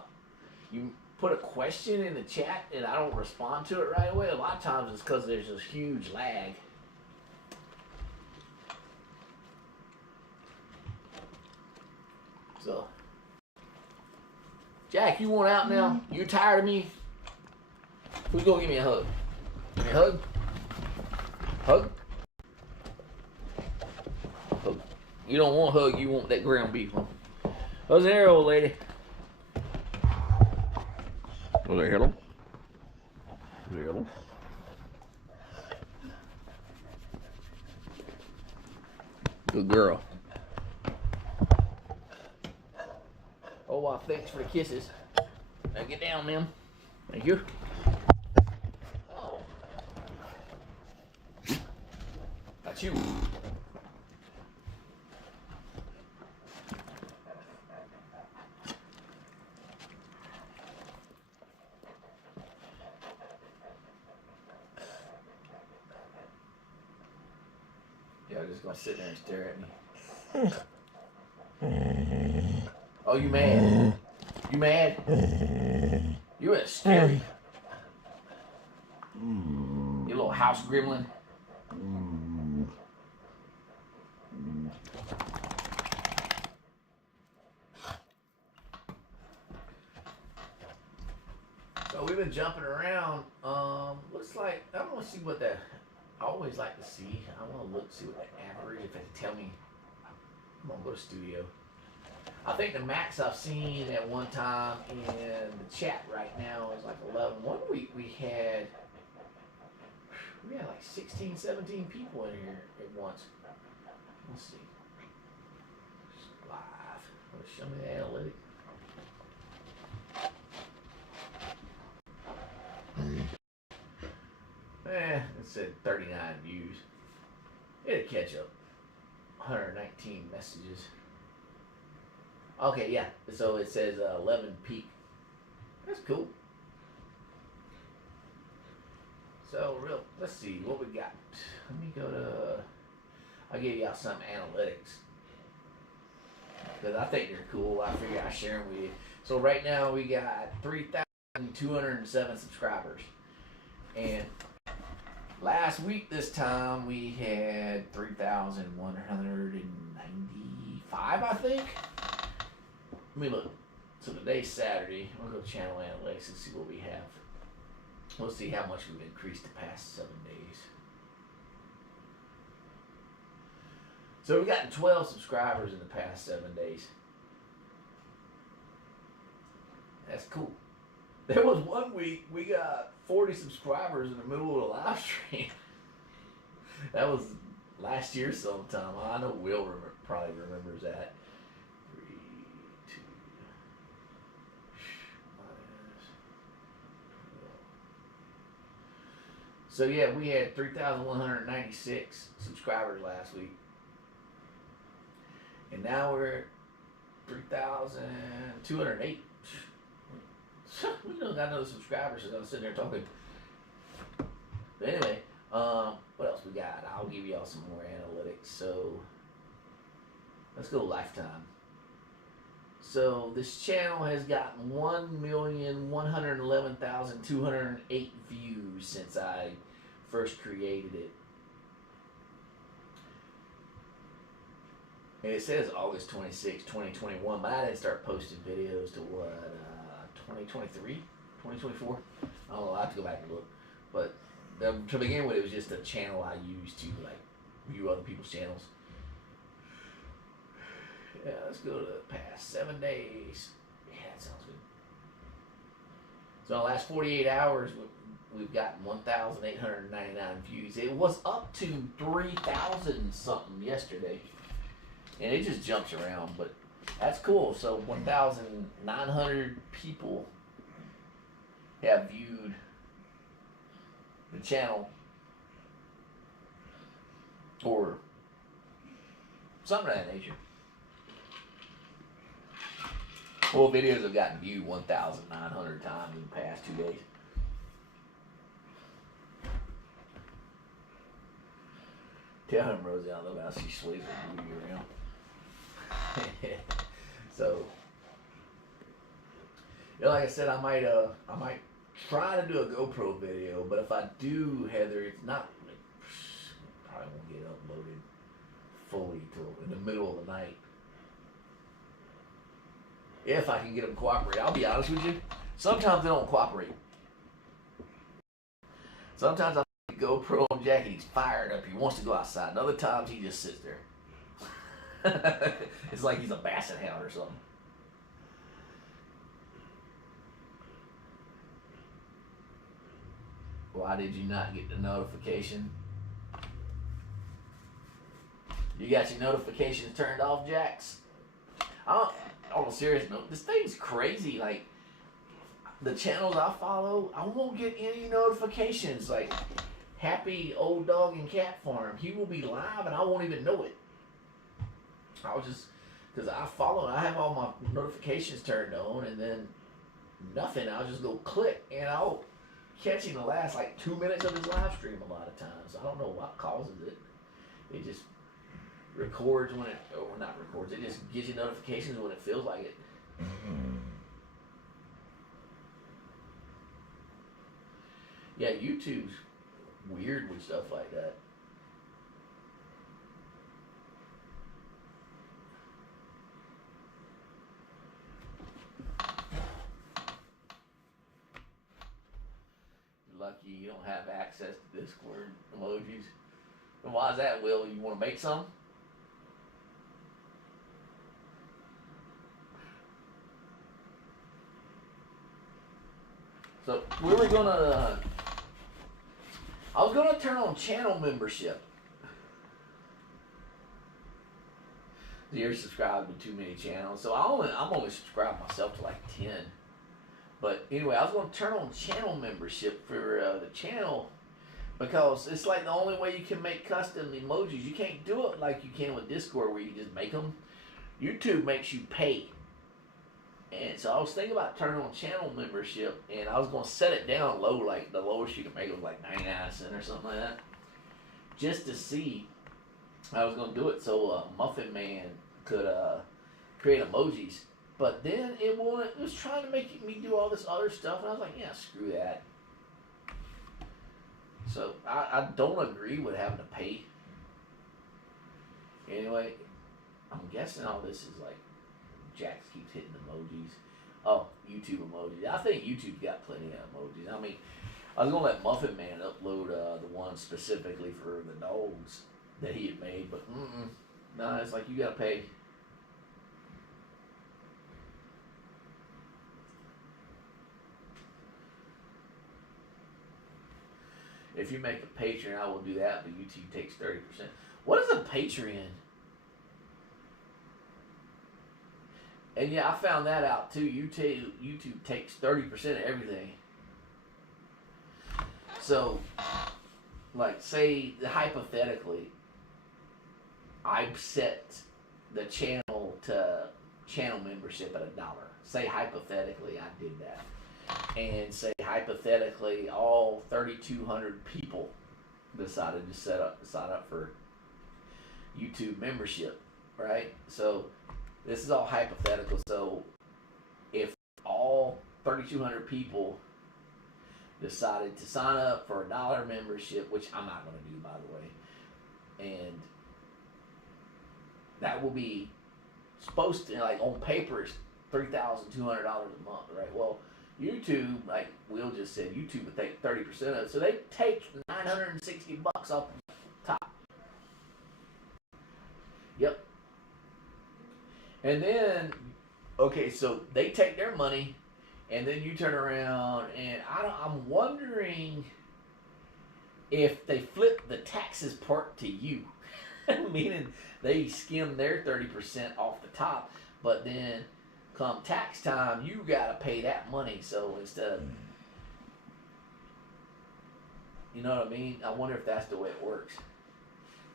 you put a question in the chat and I don't respond to it right away, a lot of times it's because there's this huge lag. So, Jack, you want out now? You tired of me? Who's gonna give me a hug? Give me a hug? Hug? Hug. You don't want a hug, you want that ground beef one. How's there, old lady? Oh, there, hello? There, hello? Good girl. Oh, well, thanks for the kisses. Now get down, ma'am. Thank you. Oh. Got you. Y'all just gonna sit there and stare at me. Oh, you mad? You mad? You a scary. You little house gremlin. So we've been jumping around. Looks like I want to see what that. I always like to see. I want to look, see what the average. If it can tell me, I'm gonna go to studio. I think the max I've seen at one time in the chat right now is like 11. One week we had like 16, 17 people in here at once. Let's see. Live. Show me the analytics. It said 39 views. It'll catch up. 119 messages. Okay, yeah. So it says 11 peak. That's cool. So let's see what we got. Let me go to. I'll give y'all some analytics because I think they're cool. I figure I share them with you. So right now we got 3,207 subscribers, and last week this time we had 3,195, I think. Let me look. So today's Saturday. We'll go to channel analytics and see what we have. We'll see how much we've increased the past 7 days. So we've gotten 12 subscribers in the past 7 days. That's cool. There was one week we got 40 subscribers in the middle of the live stream. That was last year sometime. I know Will probably remembers that. 3, 2, minus. So yeah, we had 3,196 subscribers last week. And now we're at 3,208. We don't got no subscribers, so I'm sitting there talking. But anyway, what else we got? I'll give y'all some more analytics. So let's go lifetime. So this channel has gotten 1,111,208 views since I first created it. And it says August 26, 2021, but I didn't start posting videos to 2023, 2024. I don't know. I have to go back and look. But to begin with, it was just a channel I used to like view other people's channels. Yeah, let's go to the past 7 days. Yeah, that sounds good. So in the last 48 hours, we've gotten 1,899 views. It was up to 3,000 something yesterday. And it just jumps around, but that's cool. So 1,900 people have viewed the channel, or something of that nature. Well, videos have gotten viewed 1,900 times in the past 2 days. Tell him, Rosie, I love how she sways her booty around. So, yeah, like I said, I might try to do a GoPro video, but if I do, Heather, it's not like, probably won't get uploaded fully till in the middle of the night. If I can get them to cooperate, I'll be honest with you. Sometimes they don't cooperate. Sometimes I GoPro on Jack and he's fired up. He wants to go outside. And other times he just sits there. It's like he's a basset hound or something. Why did you not get the notification? You got your notifications turned off, Jax? On a serious note, this thing's crazy. Like, the channels I follow, I won't get any notifications. Like, Happy Old Dog and Cat Farm, he will be live and I won't even know it. I'll just, because I follow, I have all my notifications turned on, and then nothing. I'll just go click and I'll catch him the last like 2 minutes of his live stream a lot of times. I don't know what causes it. It just records when it, or not records, it just gives you notifications when it feels like it. Yeah, YouTube's weird with stuff like that. You're lucky you don't have access to Discord emojis. And why is that, Will? You want to make some? So we were gonna. I was gonna turn on channel membership. You're subscribed to too many channels, so I'm only subscribed myself to like 10. But anyway, I was gonna turn on channel membership for the channel because it's like the only way you can make custom emojis. You can't do it like you can with Discord where you just make them. YouTube makes you pay. And so I was thinking about turning on channel membership, and I was going to set it down low, like the lowest you could make it was like 99 cents or something like that, just to see how I was going to do it so Muffin Man could create emojis. But then it was trying to make me do all this other stuff, and I was like, yeah, screw that. So I don't agree with having to pay. Anyway, I'm guessing all this is like Jax keeps hitting emojis. Oh, YouTube emojis. I think YouTube's got plenty of emojis. I mean, I was going to let Muffin Man upload the one specifically for the dogs that he had made, but no, it's like you got to pay. If you make a Patreon, I will do that, but YouTube takes 30%. What is a Patreon? And yeah, I found that out too. YouTube takes 30% of everything. So, like, say hypothetically, I've set the channel to channel membership at $1. Say hypothetically, I did that, and say hypothetically, all 3,200 people decided to sign up for YouTube membership, right? So. This is all hypothetical, so if all 3,200 people decided to sign up for $1 membership, which I'm not going to do, by the way, and that will be supposed to, like, on paper, it's $3,200 a month, right? Well, YouTube, like Will just said, YouTube would take 30% of it, so they take $960 off the top. Yep. And then, okay, so they take their money, and then you turn around, and I'm wondering if they flip the taxes part to you, meaning they skim their 30% off the top, but then come tax time, you gotta pay that money. So instead of, you know what I mean? I wonder if that's the way it works.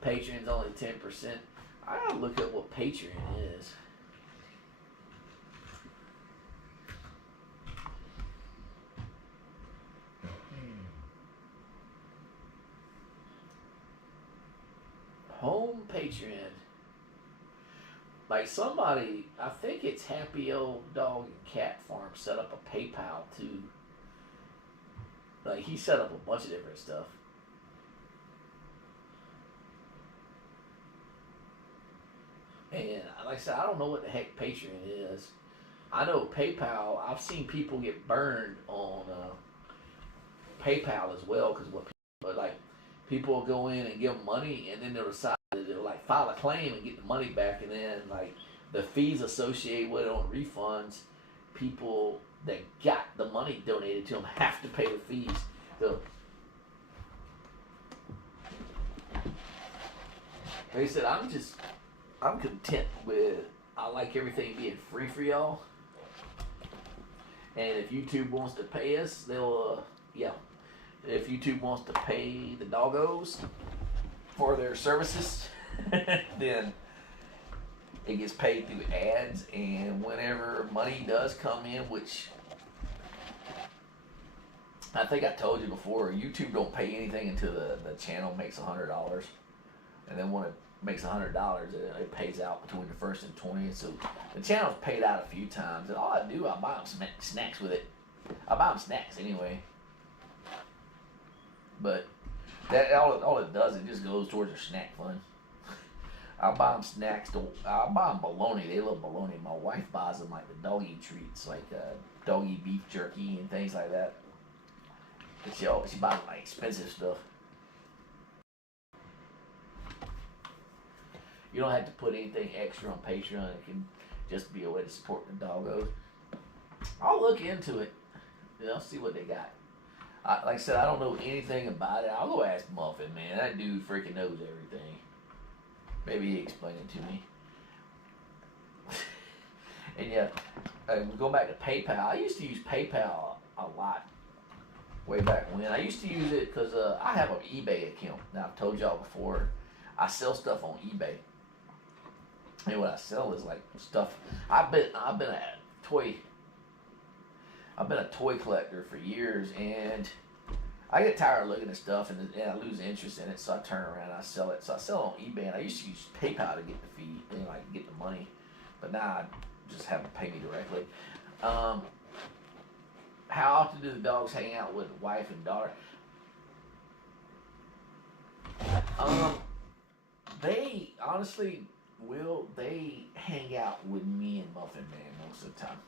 Patreon's only 10%. I gotta look at what Patreon is. Home Patreon. Like somebody, I think it's Happy Old Dog and Cat Farm set up a PayPal too. Like he set up a bunch of different stuff. And like I said, I don't know what the heck Patreon is. I know PayPal, I've seen people get burned on PayPal as well, because people will go in and give them money, and then they'll decide that they'll like file a claim and get the money back, and then like the fees associated with it on refunds, people that got the money donated to them have to pay the fees. So like I said, I'm content with, I like everything being free for y'all. And if YouTube wants to pay us, they'll, if YouTube wants to pay the doggos for their services, then it gets paid through ads. And whenever money does come in, which I think I told you before, YouTube don't pay anything until the channel makes $100. And then when it makes $100, it pays out between the 1st and 20th. So the channel's paid out a few times, and all I do, I buy them snacks with it. I buy them snacks anyway. But that all it does, it just goes towards their snack fund. I buy them snacks. I buy them bologna. They love bologna. My wife buys them like the doggy treats, like doggy beef jerky and things like that. But she buys like expensive stuff. You don't have to put anything extra on Patreon. It can just be a way to support the doggos. I'll look into it. I'll see what they got. Like I said, I don't know anything about it. I'll go ask Muffin, man. That dude freaking knows everything. Maybe he explain it to me. And yeah, going back to PayPal, I used to use PayPal a lot way back when. I used to use it because I have an eBay account. Now, I've told y'all before, I sell stuff on eBay. And what I sell is like stuff. I've been a toy collector for years, and I get tired of looking at stuff and I lose interest in it, so I turn around and I sell it. So I sell it on eBay, and I used to use PayPal to get the fee and like get the money, but now I just have them pay me directly. How often do the dogs hang out with wife and daughter? They honestly they hang out with me and Muffin Man most of the time.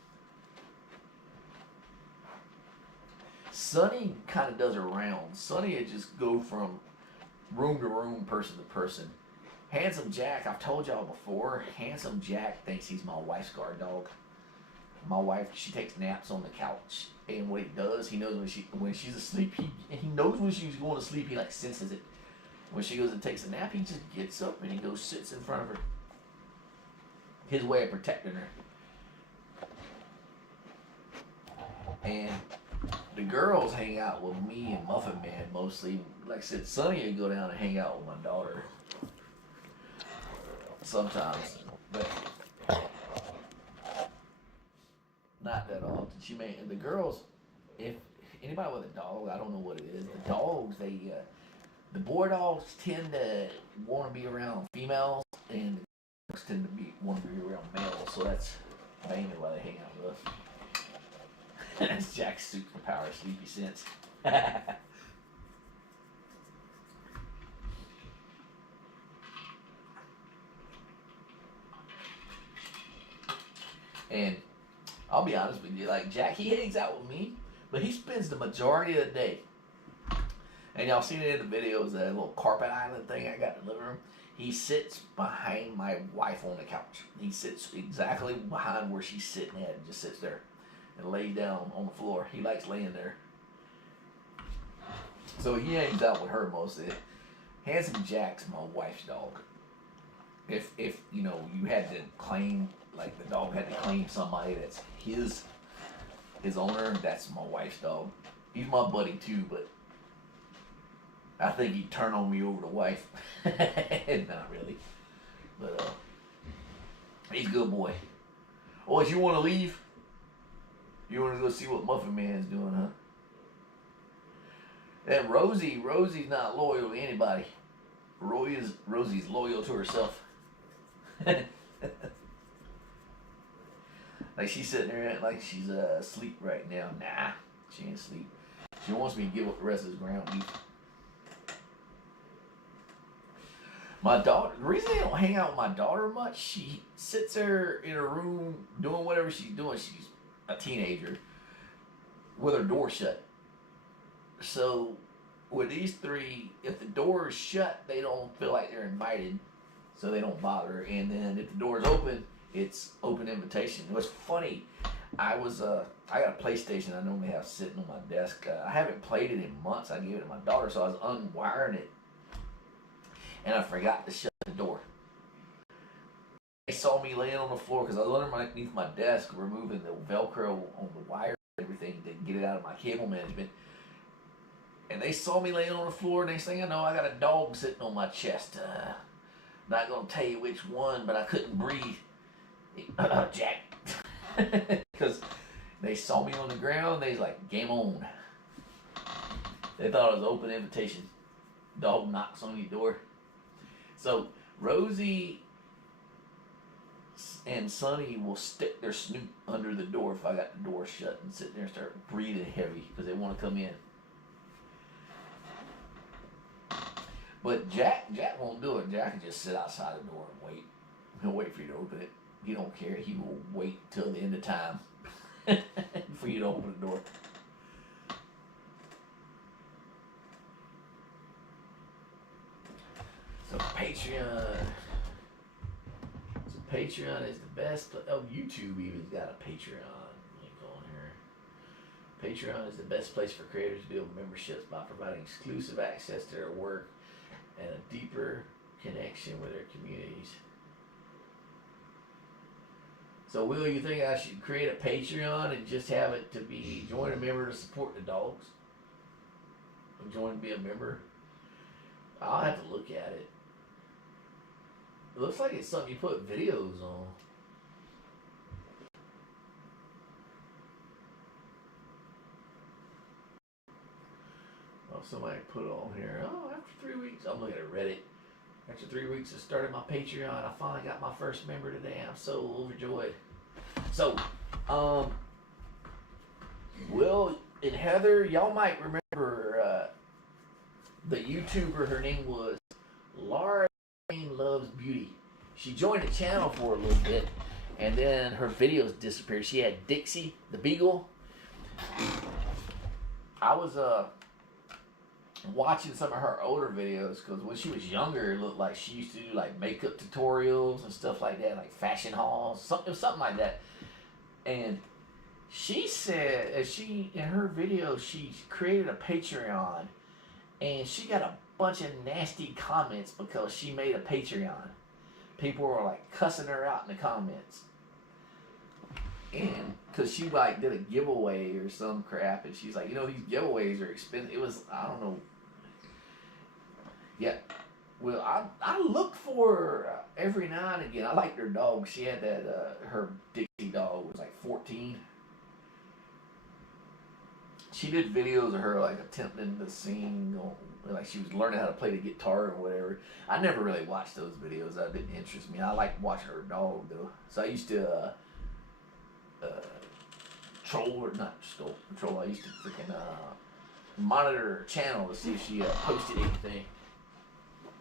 Sonny kind of does a round. Sonny would just go from room to room, person to person. Handsome Jack, I've told y'all before, Handsome Jack thinks he's my wife's guard dog. My wife, she takes naps on the couch, and what he does, he knows when she's asleep. He knows when she's going to sleep. He like senses it. When she goes and takes a nap, he just gets up and he goes sits in front of her. His way of protecting her. And the girls hang out with me and Muffin Man mostly. Like I said, Sonny would go down and hang out with my daughter sometimes, but not that often. The girls, if anybody with a dog, I don't know what it is. The dogs, the boy dogs tend to want to be around females, and the dogs tend to want to be around males. So that's mainly why they hang out with us. That's Jack's superpower, sleepy sense. And I'll be honest with you, like Jack, he hangs out with me, but he spends the majority of the day. And y'all seen it in the videos, that little carpet island thing I got in the living room. He sits behind my wife on the couch. He sits exactly behind where she's sitting at and just sits there and lays down on the floor. He likes laying there. So he hangs out with her mostly. Handsome Jack's my wife's dog. If you know, you had to claim, like the dog had to claim somebody that's his owner, that's my wife's dog. He's my buddy too, but I think he'd turn on me over the wife. Not really. But he's a good boy. Oh, you want to leave? You want to go see what Muffin Man's doing, huh? And Rosie's not loyal to anybody. Rosie's loyal to herself. Like she's sitting there like she's asleep right now. Nah, she ain't asleep. She wants me to give up the rest of this ground beef. My daughter, the reason I don't hang out with my daughter much, she sits there in her room doing whatever she's doing. She's a teenager with her door shut. So with these three, if the door is shut, they don't feel like they're invited, so they don't bother. And then if the door is open, it's open invitation. It was funny. I got a PlayStation I normally have sitting on my desk. I haven't played it in months. I gave it to my daughter, so I was unwiring it, and I forgot to shut the door. They saw me laying on the floor because I was underneath my desk removing the Velcro on the wire and everything to get it out of my cable management. And they saw me laying on the floor. Next thing I know, I got a dog sitting on my chest. Not going to tell you which one, but I couldn't breathe. Jack. Because they saw me on the ground. They was like, game on. They thought it was open invitation. Dog knocks on your door. So Rosie and Sonny will stick their snoot under the door if I got the door shut and sit there and start breathing heavy because they want to come in. But Jack won't do it. Jack can just sit outside the door and wait. He'll wait for you to open it. He don't care. He will wait till the end of time for you to open the door. So Patreon. So Patreon is the best. Oh, YouTube even's got a Patreon link on here. Patreon is the best place for creators to build memberships by providing exclusive access to their work and a deeper connection with their communities. So, Will, you think I should create a Patreon and just have it to be join a member to support the dogs? Join to be a member? I'll have to look at it. It looks like it's something you put videos on. Oh, somebody put it on here. Oh, after 3 weeks, I'm looking at Reddit. After 3 weeks of starting my Patreon, I finally got my first member today. I'm so overjoyed. So, Will and Heather, y'all might remember the YouTuber. Her name was Laura Jane Loves Beauty. She joined the channel for a little bit, and then her videos disappeared. She had Dixie the Beagle. I was watching some of her older videos because when she was younger, it looked like she used to do like makeup tutorials and stuff like that, like fashion hauls, something like that. And she said, in her video, she created a Patreon, and she got a bunch of nasty comments because she made a Patreon. People were like cussing her out in the comments, and because she like did a giveaway or some crap, and she's like, you know, these giveaways are expensive. It was, I don't know. Yeah, well, I look for her every now and again. I liked her dog. She had that her Dixie dog was like 14. She did videos of her like attempting to sing, or like she was learning how to play the guitar or whatever. I never really watched those videos. That didn't interest me. I liked watching her dog though. So I used to troll. I used to freaking monitor her channel to see if she posted anything.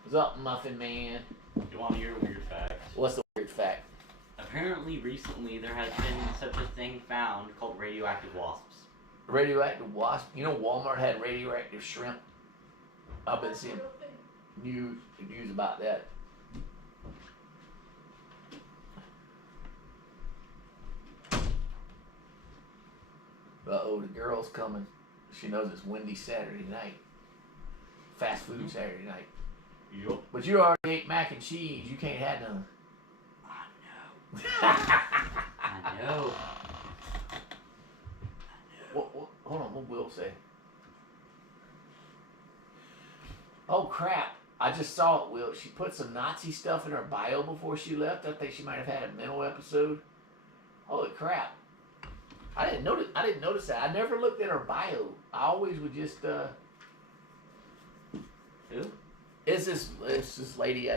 What's up, Muffin Man? You want to hear a weird fact? What's the weird fact? Apparently, recently, there has been such a thing found called radioactive wasps. Radioactive wasp? You know Walmart had radioactive shrimp? I've been seeing news about that. Uh-oh, the girl's coming. She knows it's windy Saturday night. Fast food Saturday night. Yep. But you already ate mac and cheese. You can't have none. I know. I know. Hold on, what will say? Oh crap! I just saw it, Will. She put some Nazi stuff in her bio before she left. I think she might have had a mental episode. Holy crap! I didn't notice that. I never looked at her bio. I always would just Who? It's this lady.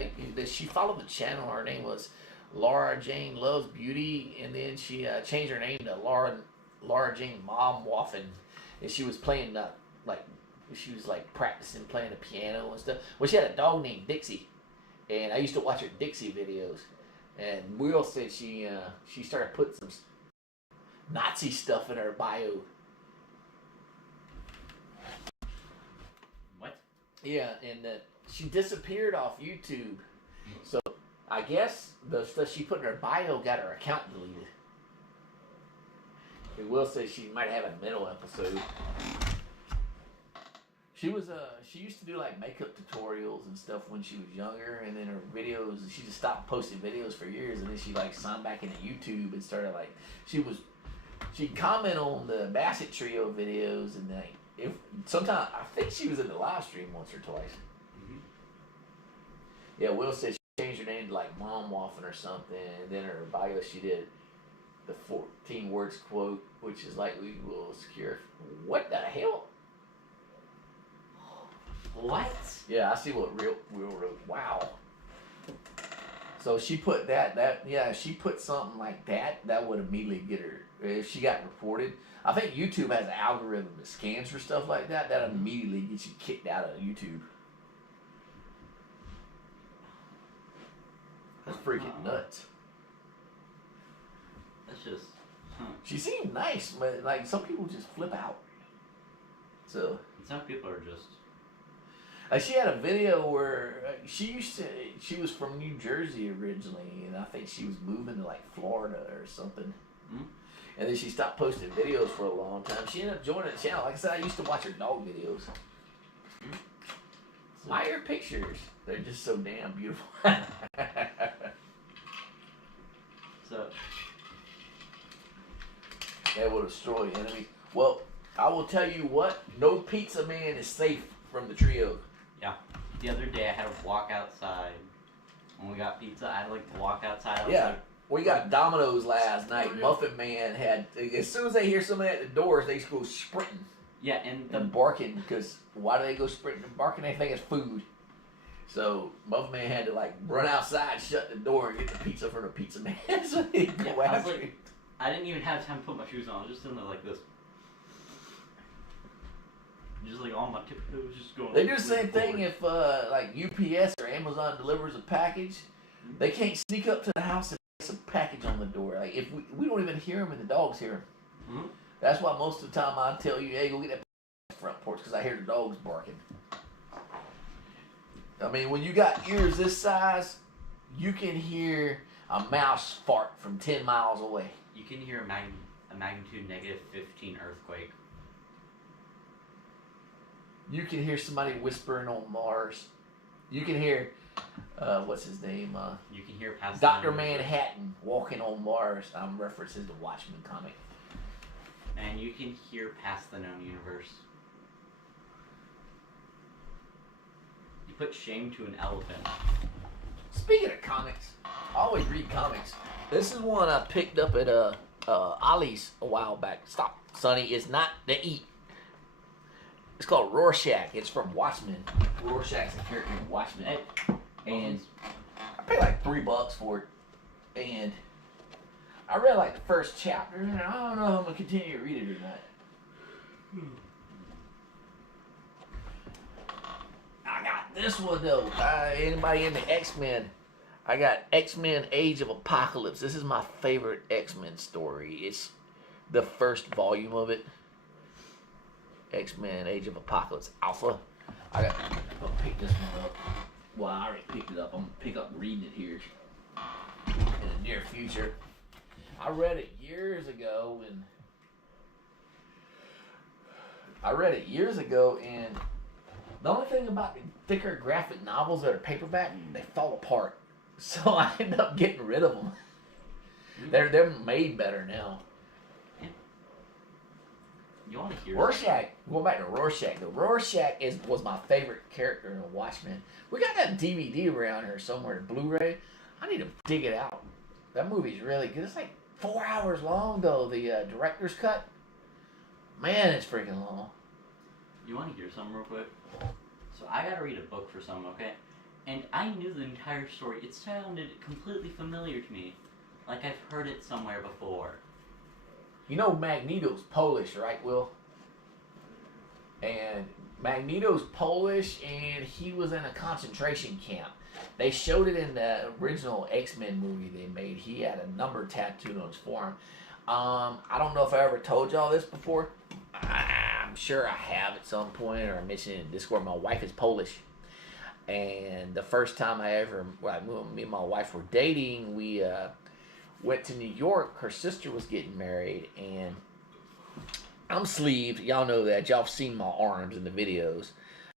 She followed the channel. Her name was Laura Jane Loves Beauty, and then she changed her name to Laura Jane Mom Waffen, and she was playing she was like practicing playing the piano and stuff. Well, she had a dog named Dixie, and I used to watch her Dixie videos. And Will said she started putting some Nazi stuff in her bio. What? Yeah, and she disappeared off YouTube. So I guess the stuff she put in her bio got her account deleted. And Will says she might have a mental episode. She used to do like makeup tutorials and stuff when she was younger, and then her videos, she just stopped posting videos for years, and then she like signed back into YouTube and started like she'd comment on the Bassett Trio videos, and like sometimes I think she was in the live stream once or twice. Mm-hmm. Yeah, Will said she changed her name to like Mom Waffen or something, and then her bio she did the 14 words quote, which is like, we will secure. What the hell? What? Yeah, I see what Will wrote. Wow. So she put if she put something like that would immediately get her, if she got reported. I think YouTube has an algorithm that scans for stuff like that immediately gets you kicked out of YouTube. That's freaking nuts. That's just... She seemed nice, but like some people just flip out. So... Some people are just... she had a video where she was from New Jersey originally, and I think she was moving to like Florida or something. Mm-hmm. And then she stopped posting videos for a long time. She ended up joining the channel. Like I said, I used to watch her dog videos. Why are her pictures? They're just so damn beautiful. So They will destroy enemies. Well, I will tell you what, no pizza man is safe from the trio. yeah, the other day I had to walk outside. When we got pizza, I had to like walk outside. I was Yeah. like, We got Domino's last night. Muffin Man had, as soon as they hear somebody at the doors, they just go sprinting yeah, and barking. Because why do they go sprinting and barking? They think it's food. So Muffin Man had to like run outside, shut the door, and get the pizza from the pizza man. So he could go I was after like, him. I didn't even have time to put my shoes on. I was just sitting there like this. Just like on my tiptoes, just going. They do the same thing if like UPS or Amazon delivers a package. They can't sneak up to the house and place a package on the door. Like if we don't even hear them and the dogs hear them. Mm-hmm. That's why most of the time I tell you, hey, go get that front porch because I hear the dogs barking. I mean, when you got ears this size, you can hear a mouse fart from 10 miles away. You can hear a magnitude -15 earthquake. You can hear somebody whispering on Mars. You can hear, what's his name? You can hear past Dr. the universe. Manhattan walking on Mars. I'm referencing the Watchmen comic. And you can hear past the known universe. You put shame to an elephant. Speaking of comics, I always read comics. This is one I picked up at Ollie's a while back. Stop, Sonny. It's not to eat. It's called Rorschach. It's from Watchmen. Rorschach's a character in Watchmen. Hey, And I paid like $3 for it. And I read like the first chapter, and I don't know if I'm going to continue to read it or not. I got this one though. Anybody into X-Men? I got X-Men Age of Apocalypse. This is my favorite X-Men story. It's the first volume of it. X-Men Age of Apocalypse Alpha. I'll pick this one up. Well, I already picked it up. I'm going to pick up reading it here in the near future. I read it years ago, and the only thing about the thicker graphic novels that are paperback, they fall apart. So I end up getting rid of them. They're made better now. you want to hear Rorschach, going back to Rorschach, though. Rorschach was my favorite character in Watchmen. We got that DVD around here somewhere, the Blu-ray. I need to dig it out. That movie's really good. It's like 4 hours long, though, the director's cut. Man, it's freaking long. You want to hear something real quick? So I gotta read a book for some, okay? And I knew the entire story. It sounded completely familiar to me. Like I've heard it somewhere before. You know Magneto's Polish, right, Will? And Magneto's Polish, and he was in a concentration camp. They showed it in the original X-Men movie they made. He had a number tattooed on his forearm. I don't know if I ever told y'all this before. I'm sure I have at some point, or I mentioned it in Discord. My wife is Polish. And the first time me and my wife were dating, we went to New York. Her sister was getting married, and I'm sleeved. Y'all know that. Y'all have seen my arms in the videos.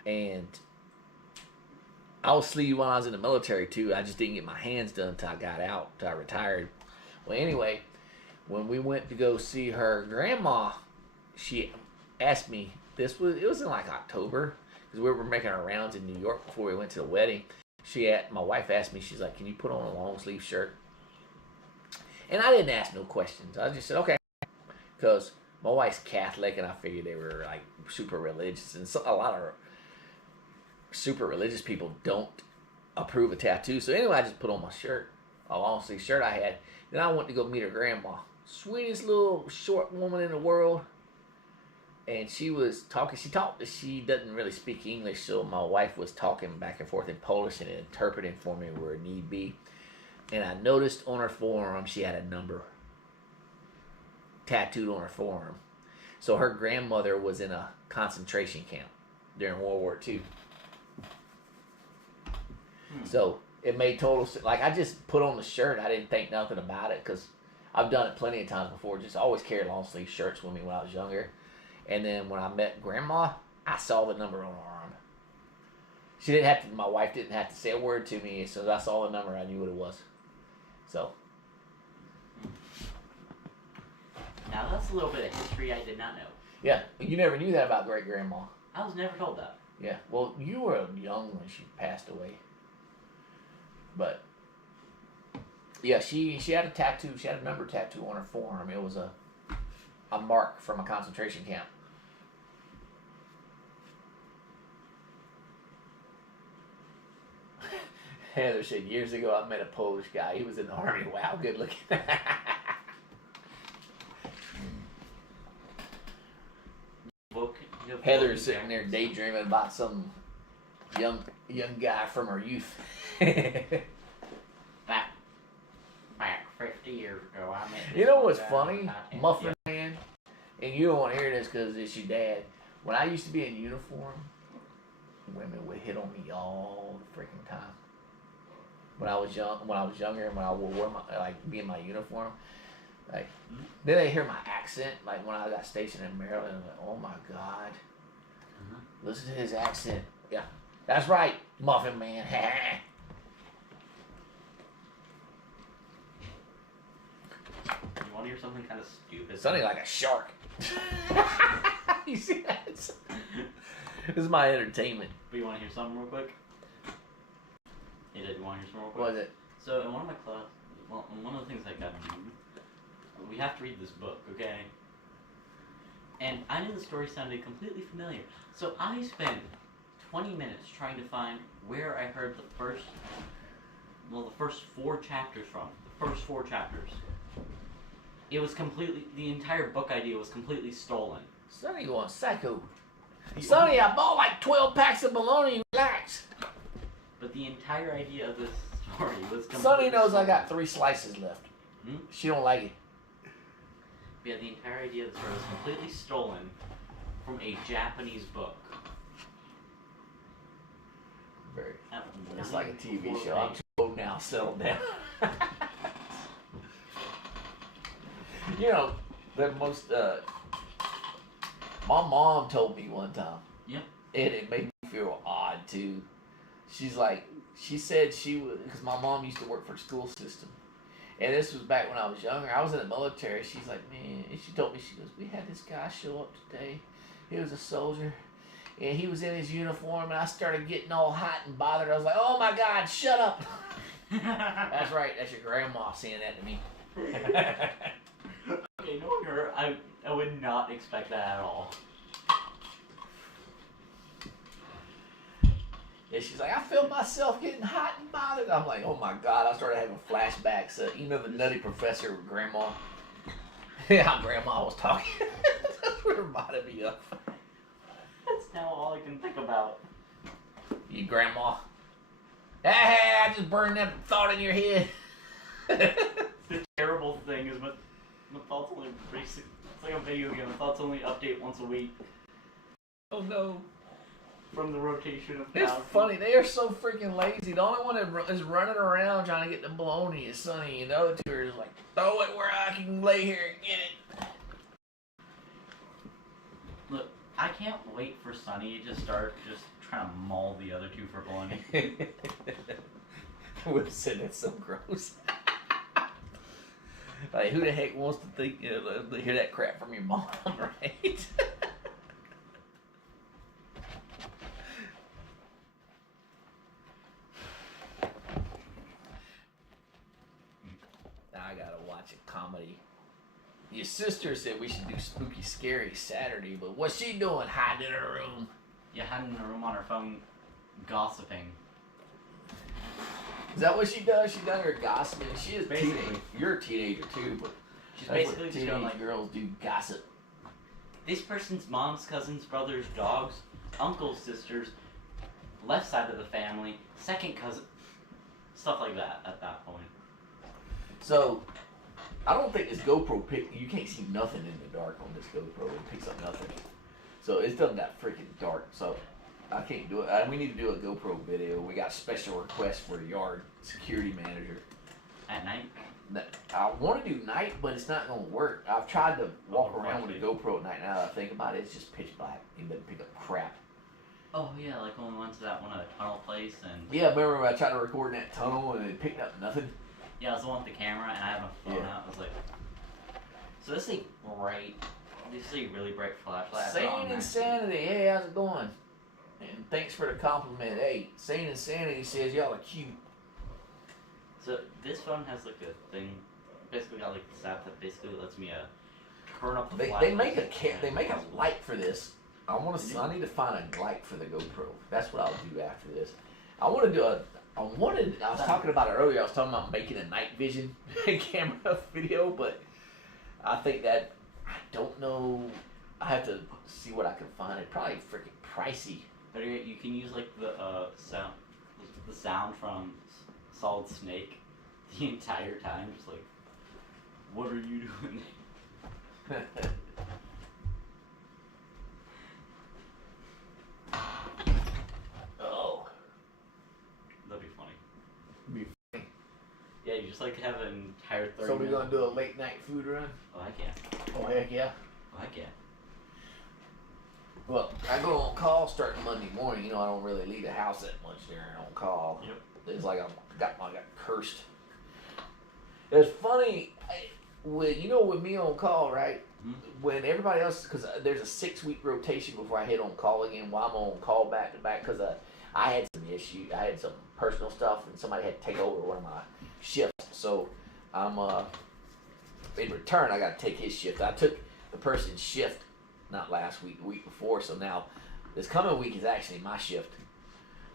And I was sleeved while I was in the military, too. I just didn't get my hands done until I got out, until I retired. Well, anyway, when we went to go see her grandma, she asked me, it was in like October, because we were making our rounds in New York before we went to the wedding. My wife asked me, she's like, can you put on a long sleeve shirt? And I didn't ask no questions. I just said, okay. Because my wife's Catholic, and I figured they were like super religious. And a lot of super religious people don't approve of tattoos. So anyway, I just put on my shirt, a long sleeve shirt I had. Then I went to go meet her grandma. Sweetest little short woman in the world. And she was talking. She doesn't really speak English, so my wife was talking back and forth in Polish and interpreting for me where need be. And I noticed on her forearm she had a number tattooed on her forearm. So her grandmother was in a concentration camp during World War II. So it made total sense. Like, I just put on the shirt. I didn't think nothing about it because I've done it plenty of times before. Just always carried long sleeve shirts with me when I was younger. And then when I met Grandma, I saw the number on her arm. She didn't have to. My wife didn't have to say a word to me. As soon as I saw the number, I knew what it was. So. Now that's a little bit of history I did not know. Yeah, you never knew that about great grandma. I was never told that. Yeah, well, you were young when she passed away. But yeah, she had a tattoo. She had a number tattoo on her forearm. It was a mark from a concentration camp. Heather said years ago I met a Polish guy. He was in the army. Wow, good looking. Heather's sitting there daydreaming about some young guy from her youth. back 50 years ago, I met this You know what's guy funny, Muffin Man? And you don't want to hear this because it's your dad. When I used to be in uniform, women would hit on me all the freaking time. When I was younger, and when I would wear be in my uniform, then they hear my accent. Like when I got stationed in Maryland, I'm like, oh my God, listen to his accent. Yeah, that's right, Muffin Man. You want to hear something kind of stupid? Something like a shark. You see that? This is my entertainment. But you want to hear something real quick? You did. You want to hear something real quick? What is it? So in one of my class, one of the things I got to do, we have to read this book, okay? And I knew the story sounded completely familiar. So I spent 20 minutes trying to find where I heard the first 4 chapters from. The first 4 chapters. It was the entire book idea was completely stolen. Sonny going psycho. Sonny, I bought like 12 packs of bologna. Relax. But the entire idea of this story was completely Sonny knows stolen. I got 3 slices left. She don't like it. Yeah, the entire idea of the story was completely stolen from a Japanese book. Very. It's like a TV show. I'm too old now. Settle down. You know, the most. My mom told me one time. Yeah. And it made me feel odd too. She's like, she said she was, because my mom used to work for the school system. And this was back when I was younger. I was in the military. She's like, man, and she told me, she goes, we had this guy show up today. He was a soldier. And he was in his uniform, and I started getting all hot and bothered. I was like, oh my God, shut up. That's right. That's your grandma saying that to me. Okay, no wonder I would not expect that at all. Yeah, she's like, I feel myself getting hot and bothered. I'm like, oh my God. I started having flashbacks. You know the Nutty Professor with Grandma? Yeah, how Grandma was talking. That's what it reminded me of. That's now all I can think about. You Grandma. Hey, I just burned that thought in your head. The terrible thing is my thoughts only basic. It's like a video game. My thoughts only update once a week. Oh no. From the rotation of It's funny. They are so freaking lazy. The only one that is running around trying to get the bologna is Sonny. And the other 2 are just like, throw it where I can lay here and get it. Look, I can't wait for Sonny to start just trying to maul the other 2 for bologna. Will said that's so gross. Like, who the heck wants to think, to hear that crap from your mom, right? Now I gotta watch a comedy. Your sister said we should do Spooky Scary Saturday, but what's she doing hiding in her room? Yeah, hiding in her room on her phone, gossiping. Is that what she does? She does her gossiping. She is Basically. teenage. You're a teenager too, but She's that's basically what just teenage going like, girls do gossip. this person's mom's, cousins, brothers, dogs, uncles, sisters, left side of the family, second cousin, stuff like that at that point. So, I don't think this GoPro you can't see nothing in the dark on this GoPro. It picks up nothing. So it's done that freaking dark. So I can't do it. We need to do a GoPro video. We got special requests for the yard security manager. At night? I want to do night, but it's not going to work. I've tried to walk around with a GoPro at night. Now that I think about it, it's just pitch black. You doesn't pick up crap. Oh yeah, like when we went to that one at the tunnel place and. Yeah, remember when I tried to record in that tunnel and it picked up nothing? Yeah, I was the one with the camera and I had my phone out. I was like, so this is a really bright flashlight. Sane Insanity, hey, how's it going? And thanks for the compliment. Hey, Sane Insanity says y'all are cute. So this phone has like a thing, basically got like this app that basically lets me turn up the They make a light for this. I need to find a light for the GoPro. That's what I'll do after this. I was talking about it earlier. I was talking about making a night vision camera video, but I think that I don't know. I have to see what I can find. It's probably freaking pricey. But you can use like the sound from Solid Snake the entire time, just like, what are you doing? Oh, that'd be funny. Be funny. Yeah, you just like have an entire 30. So we're gonna do a late night food run? Oh heck yeah. Oh heck yeah. Oh heck yeah. Well, I go on call starting Monday morning. You know, I don't really leave the house that much during on call. Yep. It's like I got cursed. It's funny, with me on call, right? Mm-hmm. When everybody else, because there's a 6-week rotation before I head on call again. While I'm on call back to back, because I had some issues. I had some personal stuff, and somebody had to take over one of my shifts. So I'm in return, I got to take his shift. I took the person's shift. Not last week, the week before. So now, this coming week is actually my shift.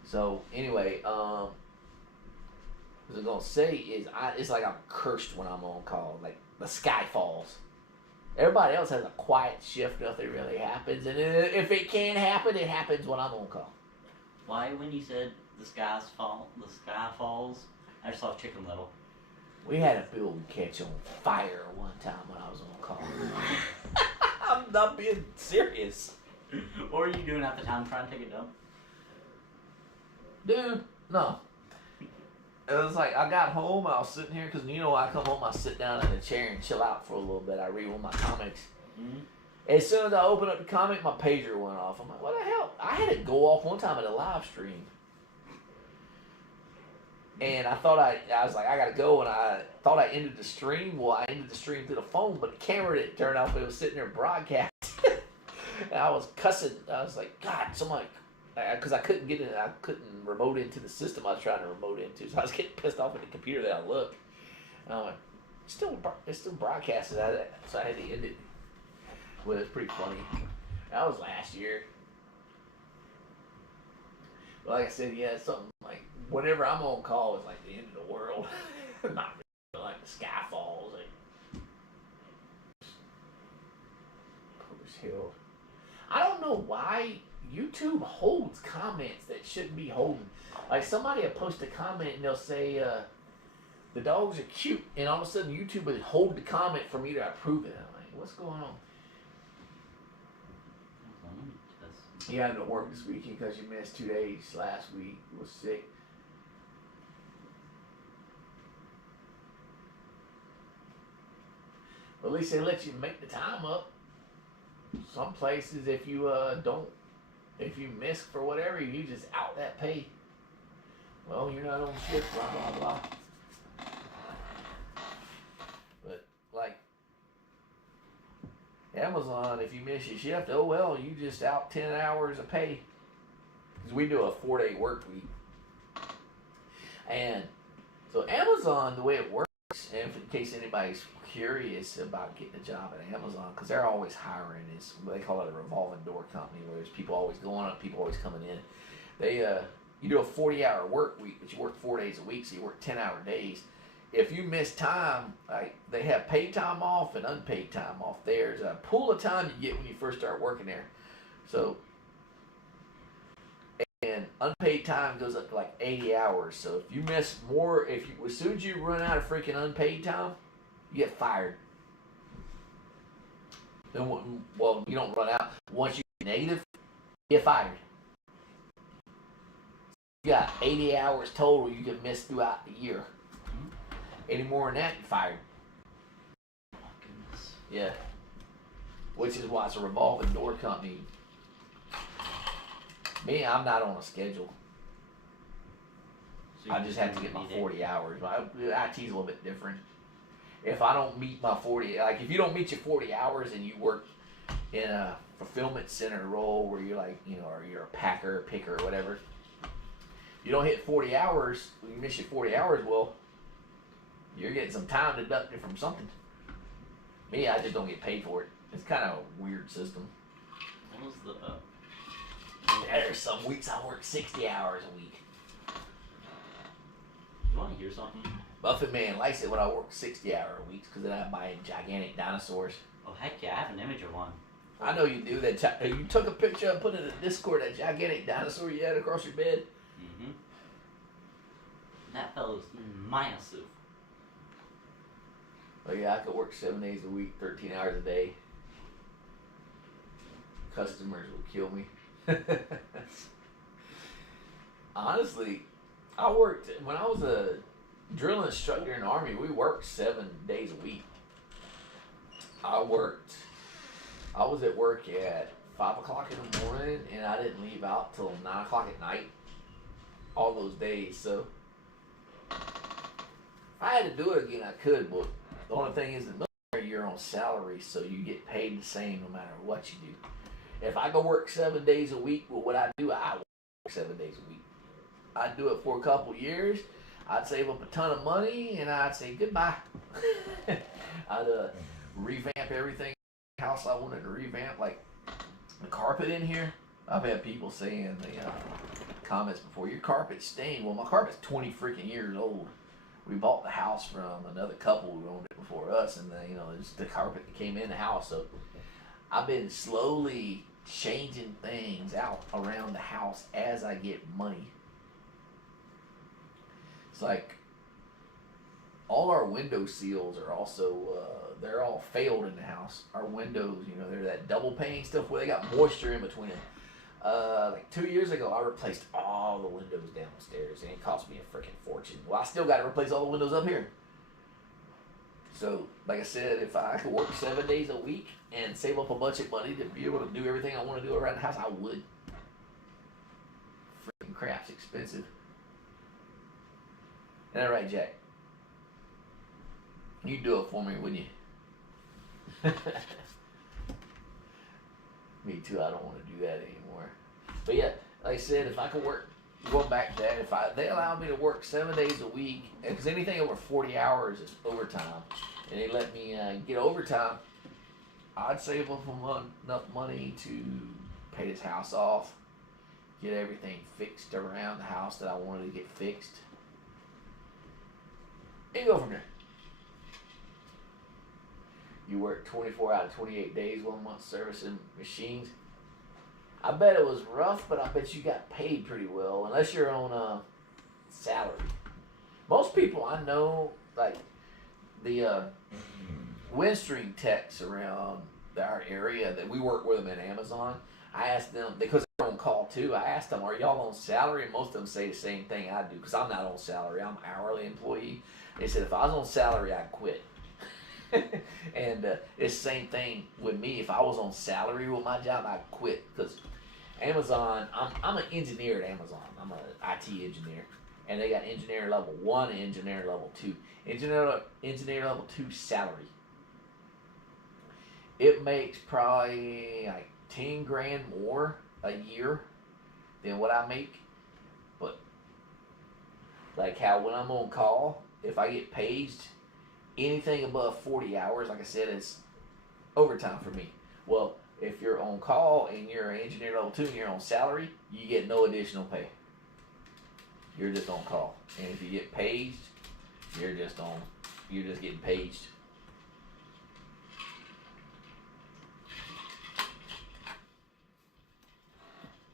So anyway, what I was gonna say is, it's like I'm cursed when I'm on call. Like the sky falls. Everybody else has a quiet shift. Nothing really happens, and if it can happen, it happens when I'm on call. Why, when you said the sky falls, I just thought Chicken Little. We had a building catch on fire one time when I was on call. I'm not being serious. What were you doing at the time, trying to take a dump? Dude, no. It was like I got home, I was sitting here, because I come home, I sit down in the chair and chill out for a little bit. I read one of my comics. Mm-hmm. As soon as I open up the comic, my pager went off. I'm like, what the hell? I had it go off one time in a live stream. And I thought I was like, I gotta go, and I thought I ended the stream. Well, I ended the stream through the phone, but the camera didn't turn off. It was sitting there broadcasting. And I was cussing. I was like, God, somebody, because I couldn't get it. I couldn't remote into the system I was trying to remote into. So I was getting pissed off at the computer that I looked. And I'm like, it's still broadcasting. So I had to end it. Well, it's pretty funny. That was last year. But like I said, yeah, it's something like whenever I'm on call, it's like the end of the world. Not really, like the sky falls. Like, push hill. I don't know why YouTube holds comments that shouldn't be holding. Like somebody will post a comment and they'll say, the dogs are cute, and all of a sudden YouTube will hold the comment for me to approve it. I'm like, what's going on? You had to work this weekend because you missed 2 days last week. You was sick. But at least they let you make the time up. Some places, if you miss for whatever, you just out that pay. Well, you're not on shift, blah, blah, blah. But, like, Amazon, if you miss your shift, oh well, you just out 10 hours of pay. Because we do a 4-day work week. And so Amazon, the way it works, and in case anybody's curious about getting a job at Amazon, because they're always hiring, is they call it a revolving door company, where there's people always going up, people always coming in. You do a 40-hour work week, but you work 4 days a week, so you work 10-hour days. If you miss time, like they have paid time off and unpaid time off. There's a pool of time you get when you first start working there. So, and unpaid time goes up to like 80 hours. So if you miss more, as soon as you run out of freaking unpaid time, you get fired. Then, well, you don't run out. Once you get negative, you get fired. You got 80 hours total you can miss throughout the year. Any more than that, you're fired. Yeah. Which is why it's a revolving door company. Me, I'm not on a schedule. So I just have to get my 40 hours. IT's a little bit different. If I don't meet my 40, like if you don't meet your 40 hours and you work in a fulfillment center role where you're like, you know, or you're a packer, picker, or whatever, you don't hit 40 hours, when you miss your 40 hours, well, you're getting some time deducted from something. Me, I just don't get paid for it. It's kind of a weird system. What was the, There's some weeks I work 60 hours a week. you want to hear something? Buffett man likes it when I work 60-hour weeks because then I buy gigantic dinosaurs. Oh, heck yeah, I have an image of one. I know you do. You took a picture and put it in Discord, that gigantic dinosaur you had across your bed. Mm-hmm. That fella's massive. Oh yeah, I could work 7 days a week, 13 hours a day. Customers will kill me. Honestly, I worked, when I was a drill instructor in the Army, we worked 7 days a week. I was at work at 5 o'clock in the morning and I didn't leave out till 9 o'clock at night. All those days, so if I had to do it again, I could, but the only thing is, in the military, you're on salary, so you get paid the same no matter what you do. If I go work 7 days a week, well, what I do, I work 7 days a week. I'd do it for a couple years. I'd save up a ton of money, and I'd say goodbye. I'd revamp everything. House I wanted to revamp, like the carpet in here. I've had people saying the comments before, your carpet's stained. Well, my carpet's 20 freaking years old. We bought the house from another couple who owned it before us, and it's the carpet that came in the house. So I've been slowly changing things out around the house as I get money. It's like all our window seals are also they're all failed in the house. Our windows, they're that double pane stuff where they got moisture in between them. Like 2 years ago, I replaced all the windows downstairs, and it cost me a freaking fortune. Well, I still got to replace all the windows up here. So, like I said, if I could work 7 days a week and save up a bunch of money to be able to do everything I want to do around the house, I would. Freaking crap's expensive. Isn't that right, Jack? You'd do it for me, wouldn't you? Me too, I don't want to do that anymore. But yeah, like I said, if I could work, going back to that, if they allow me to work 7 days a week, because anything over 40 hours is overtime, and they let me get overtime, I'd save up enough money to pay this house off, get everything fixed around the house that I wanted to get fixed, and go from there. You work 24 out of 28 days, 1 month servicing machines. I bet it was rough, but I bet you got paid pretty well, unless you're on a salary. Most people I know, like the windstream techs around our area that we work with them at Amazon, I asked them, because they're on call too, I asked them, are y'all on salary? And most of them say the same thing I do, because I'm not on salary, I'm an hourly employee. They said if I was on salary, I'd quit. And it's the same thing with me. If I was on salary with my job, I'd quit, because Amazon, I'm an engineer at Amazon. I'm an IT engineer, and they got engineer level 1 and engineer level 2. Engineer level 2 salary. It makes probably like 10 grand more a year than what I make. But like how when I'm on call, if I get paged, anything above 40 hours, like I said, is overtime for me. Well, if you're on call and you're an engineer level 2 and you're on salary, you get no additional pay. You're just on call. And if you get paged, you're just getting paged.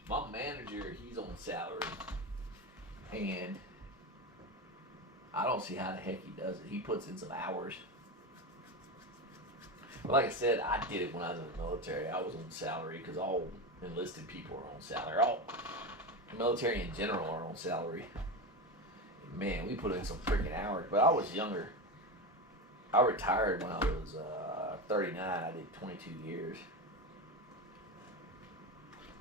My manager, he's on salary. And I don't see how the heck he does it. He puts in some hours. But like I said, I did it when I was in the military. I was on salary because all enlisted people are on salary. All the military in general are on salary. And man, we put in some freaking hours. But I was younger. I retired when I was 39, I did 22 years.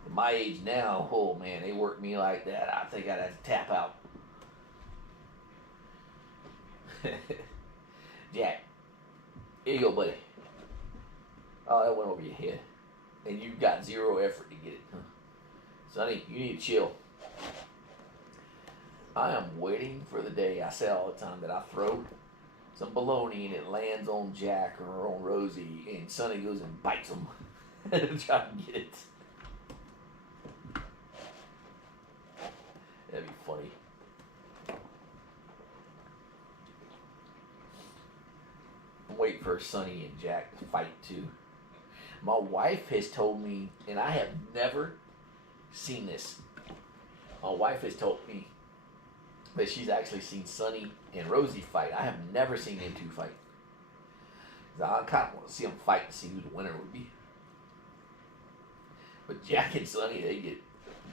At my age now, oh man, they work me like that. I think I'd have to tap out. Jack, here you go, buddy. Oh, that went over your head. And you got zero effort to get it, huh? Sonny, you need to chill. I am waiting for the day, I say all the time, that I throw some bologna and it lands on Jack or on Rosie, and Sonny goes and bites them to try to get it. That'd be funny. I'm waiting for Sonny and Jack to fight too. My wife has told me, and I have never seen this. My wife has told me that she's actually seen Sonny and Rosie fight. I have never seen them two fight. I kind of want to see them fight and see who the winner would be. But Jack and Sonny,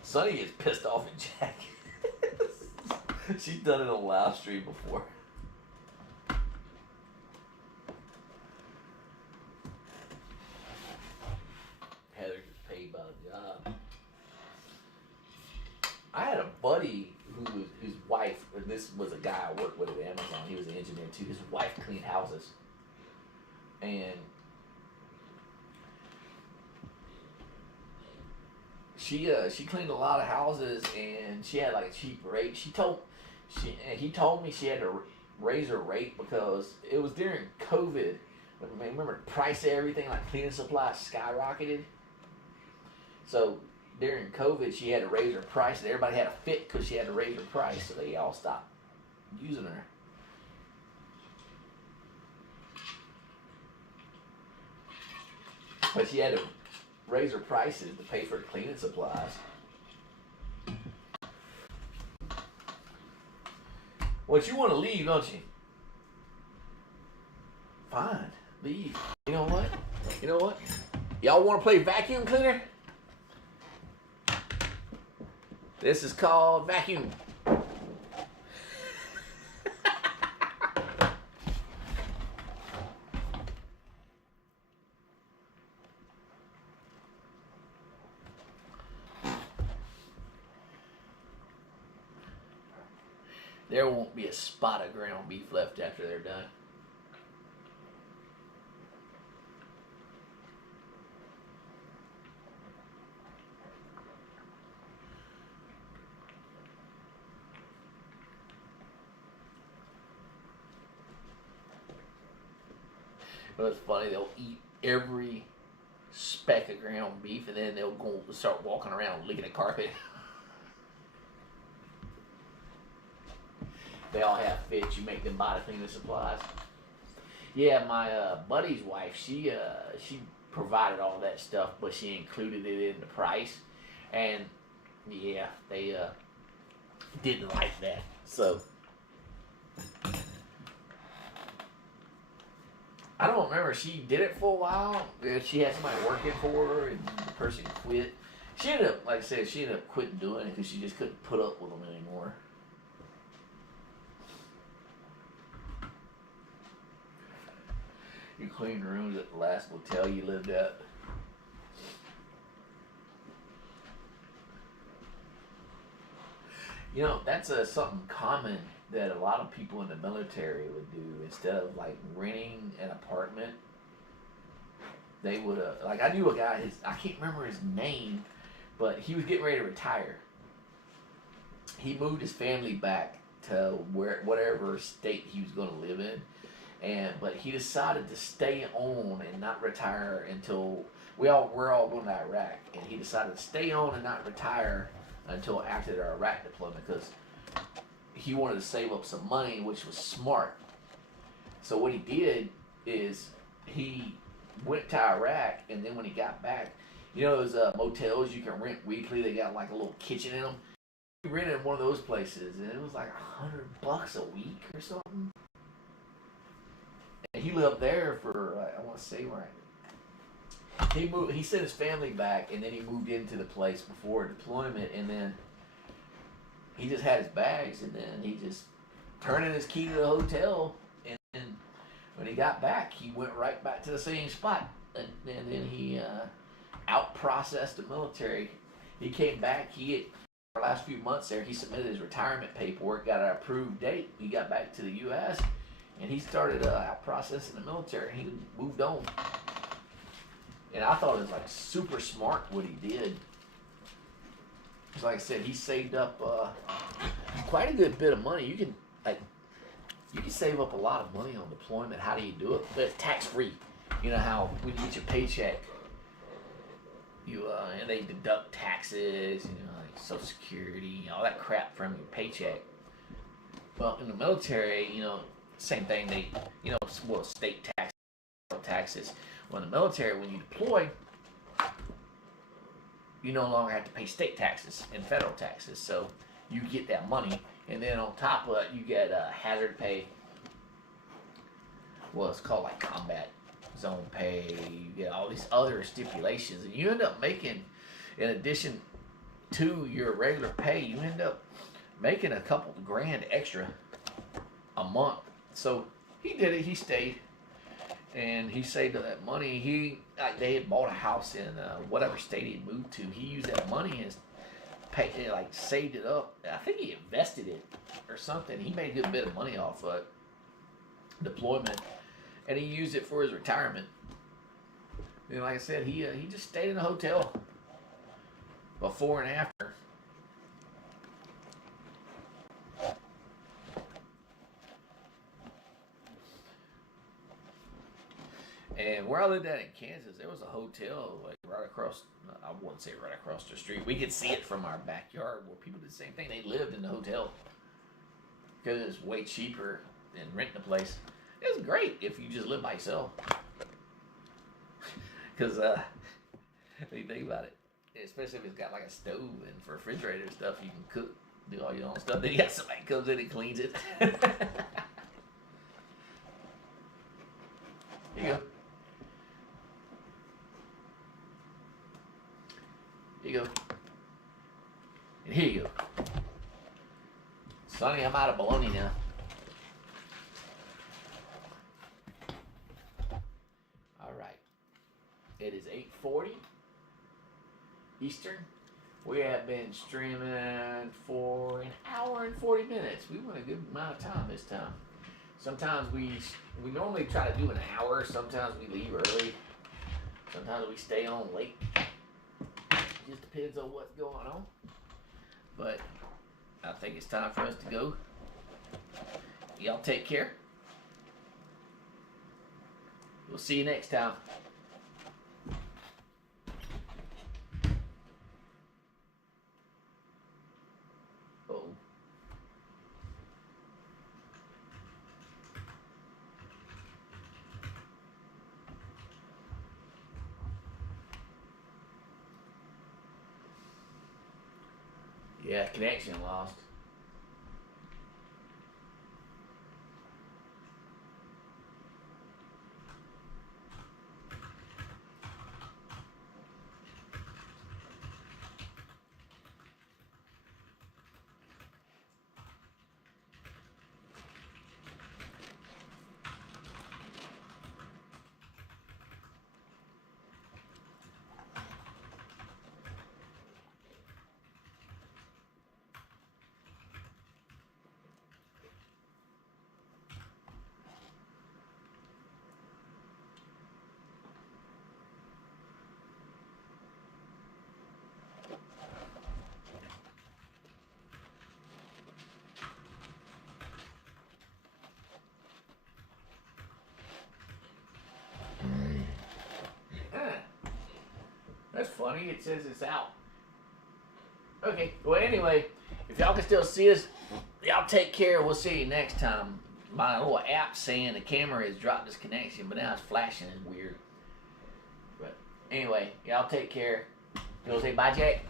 Sonny gets pissed off at Jack. She's done it on live stream before. Heather gets paid by the job. I had a buddy whose wife, and this was a guy I worked with at Amazon. He was an engineer too. His wife cleaned houses, and she cleaned a lot of houses, and she had like a cheap rate. He told me she had to raise her rate because it was during COVID. Remember, the price of everything, like cleaning supplies, skyrocketed. So during COVID, she had to raise her price, and everybody had a fit because she had to raise her price, so they all stopped using her. But she had to raise her prices to pay for cleaning supplies. Well, you want to leave, don't you? Fine, leave. You know what? Y'all want to play vacuum cleaner? This is called vacuum. There won't be a spot of ground beef left after they're done. But it's funny, they'll eat every speck of ground beef, and then they'll go start walking around licking the carpet. They all have fits. You make them buy the cleaning supplies. Yeah, my buddy's wife, she provided all that stuff, but she included it in the price. And yeah, they didn't like that. So I don't remember. She did it for a while. She had somebody working for her, and the person quit. She ended up, like I said, quitting doing it because she just couldn't put up with them anymore. You cleaned rooms at the last motel you lived at. You know, that's something common that a lot of people in the military would do. Instead of like renting an apartment, they would like, I knew a guy, I can't remember his name, but he was getting ready to retire. He moved his family back to whatever state he was going to live in. But he decided to stay on and not retire until we're all going to Iraq, and he decided to stay on and not retire until after the Iraq deployment because he wanted to save up some money, which was smart. So what he did is he went to Iraq, and then when he got back, you know those motels you can rent weekly? They got like a little kitchen in them. He rented one of those places, and it was like $100 a week or something. He lived there for, I want to say, right. He sent his family back, and then he moved into the place before deployment, and then he just had his bags, and then he just turned in his key to the hotel, and then when he got back, he went right back to the same spot, and then he out-processed the military. He came back. For the last few months there, he submitted his retirement paperwork, got an approved date. He got back to the U.S. and he started out-processing the military. He moved on. And I thought it was like super smart what he did. Because like I said, he saved up quite a good bit of money. You can save up a lot of money on deployment. How do you do it? But tax-free. You know how when you get your paycheck, and they deduct taxes, like Social Security, all that crap from your paycheck. Well, in the military, same thing. They, state taxes. Well, in the military, when you deploy, you no longer have to pay state taxes and federal taxes. So you get that money, and then on top of it, you get hazard pay. Well, it's called like combat zone pay. You get all these other stipulations, and you end up making, in addition to your regular pay, you end up making a couple grand extra a month. So he did it. He stayed, and he saved up that money. They had bought a house in whatever state he moved to. He used that money and saved it up. I think he invested it or something. He made a good bit of money off of deployment, and he used it for his retirement. And like I said, he just stayed in a hotel before and after. And where I lived at in Kansas, there was a hotel like right across, I wouldn't say right across the street. We could see it from our backyard where people did the same thing. They lived in the hotel because it was way cheaper than renting a place. It was great if you just live by yourself. Because when you think about it, especially if it's got like a stove and for refrigerator stuff, you can cook, do all your own stuff. Then you got somebody comes in and cleans it. Here you go. Here you go. And here you go. Sonny, I'm out of Bologna now. Alright. It is 8:40 Eastern. We have been streaming for an hour and 40 minutes. We went a good amount of time this time. Sometimes we normally try to do an hour. Sometimes we leave early. Sometimes we stay on late. Just depends on what's going on. But I think it's time for us to go. Y'all take care. We'll see you next time. Oh. Yeah, connection lost. That's funny. It says it's out. Okay. Well, anyway, if y'all can still see us, y'all take care. We'll see you next time. My little app saying the camera has dropped this connection, but now it's flashing. It's weird. But anyway, y'all take care. You'll say bye, Jack.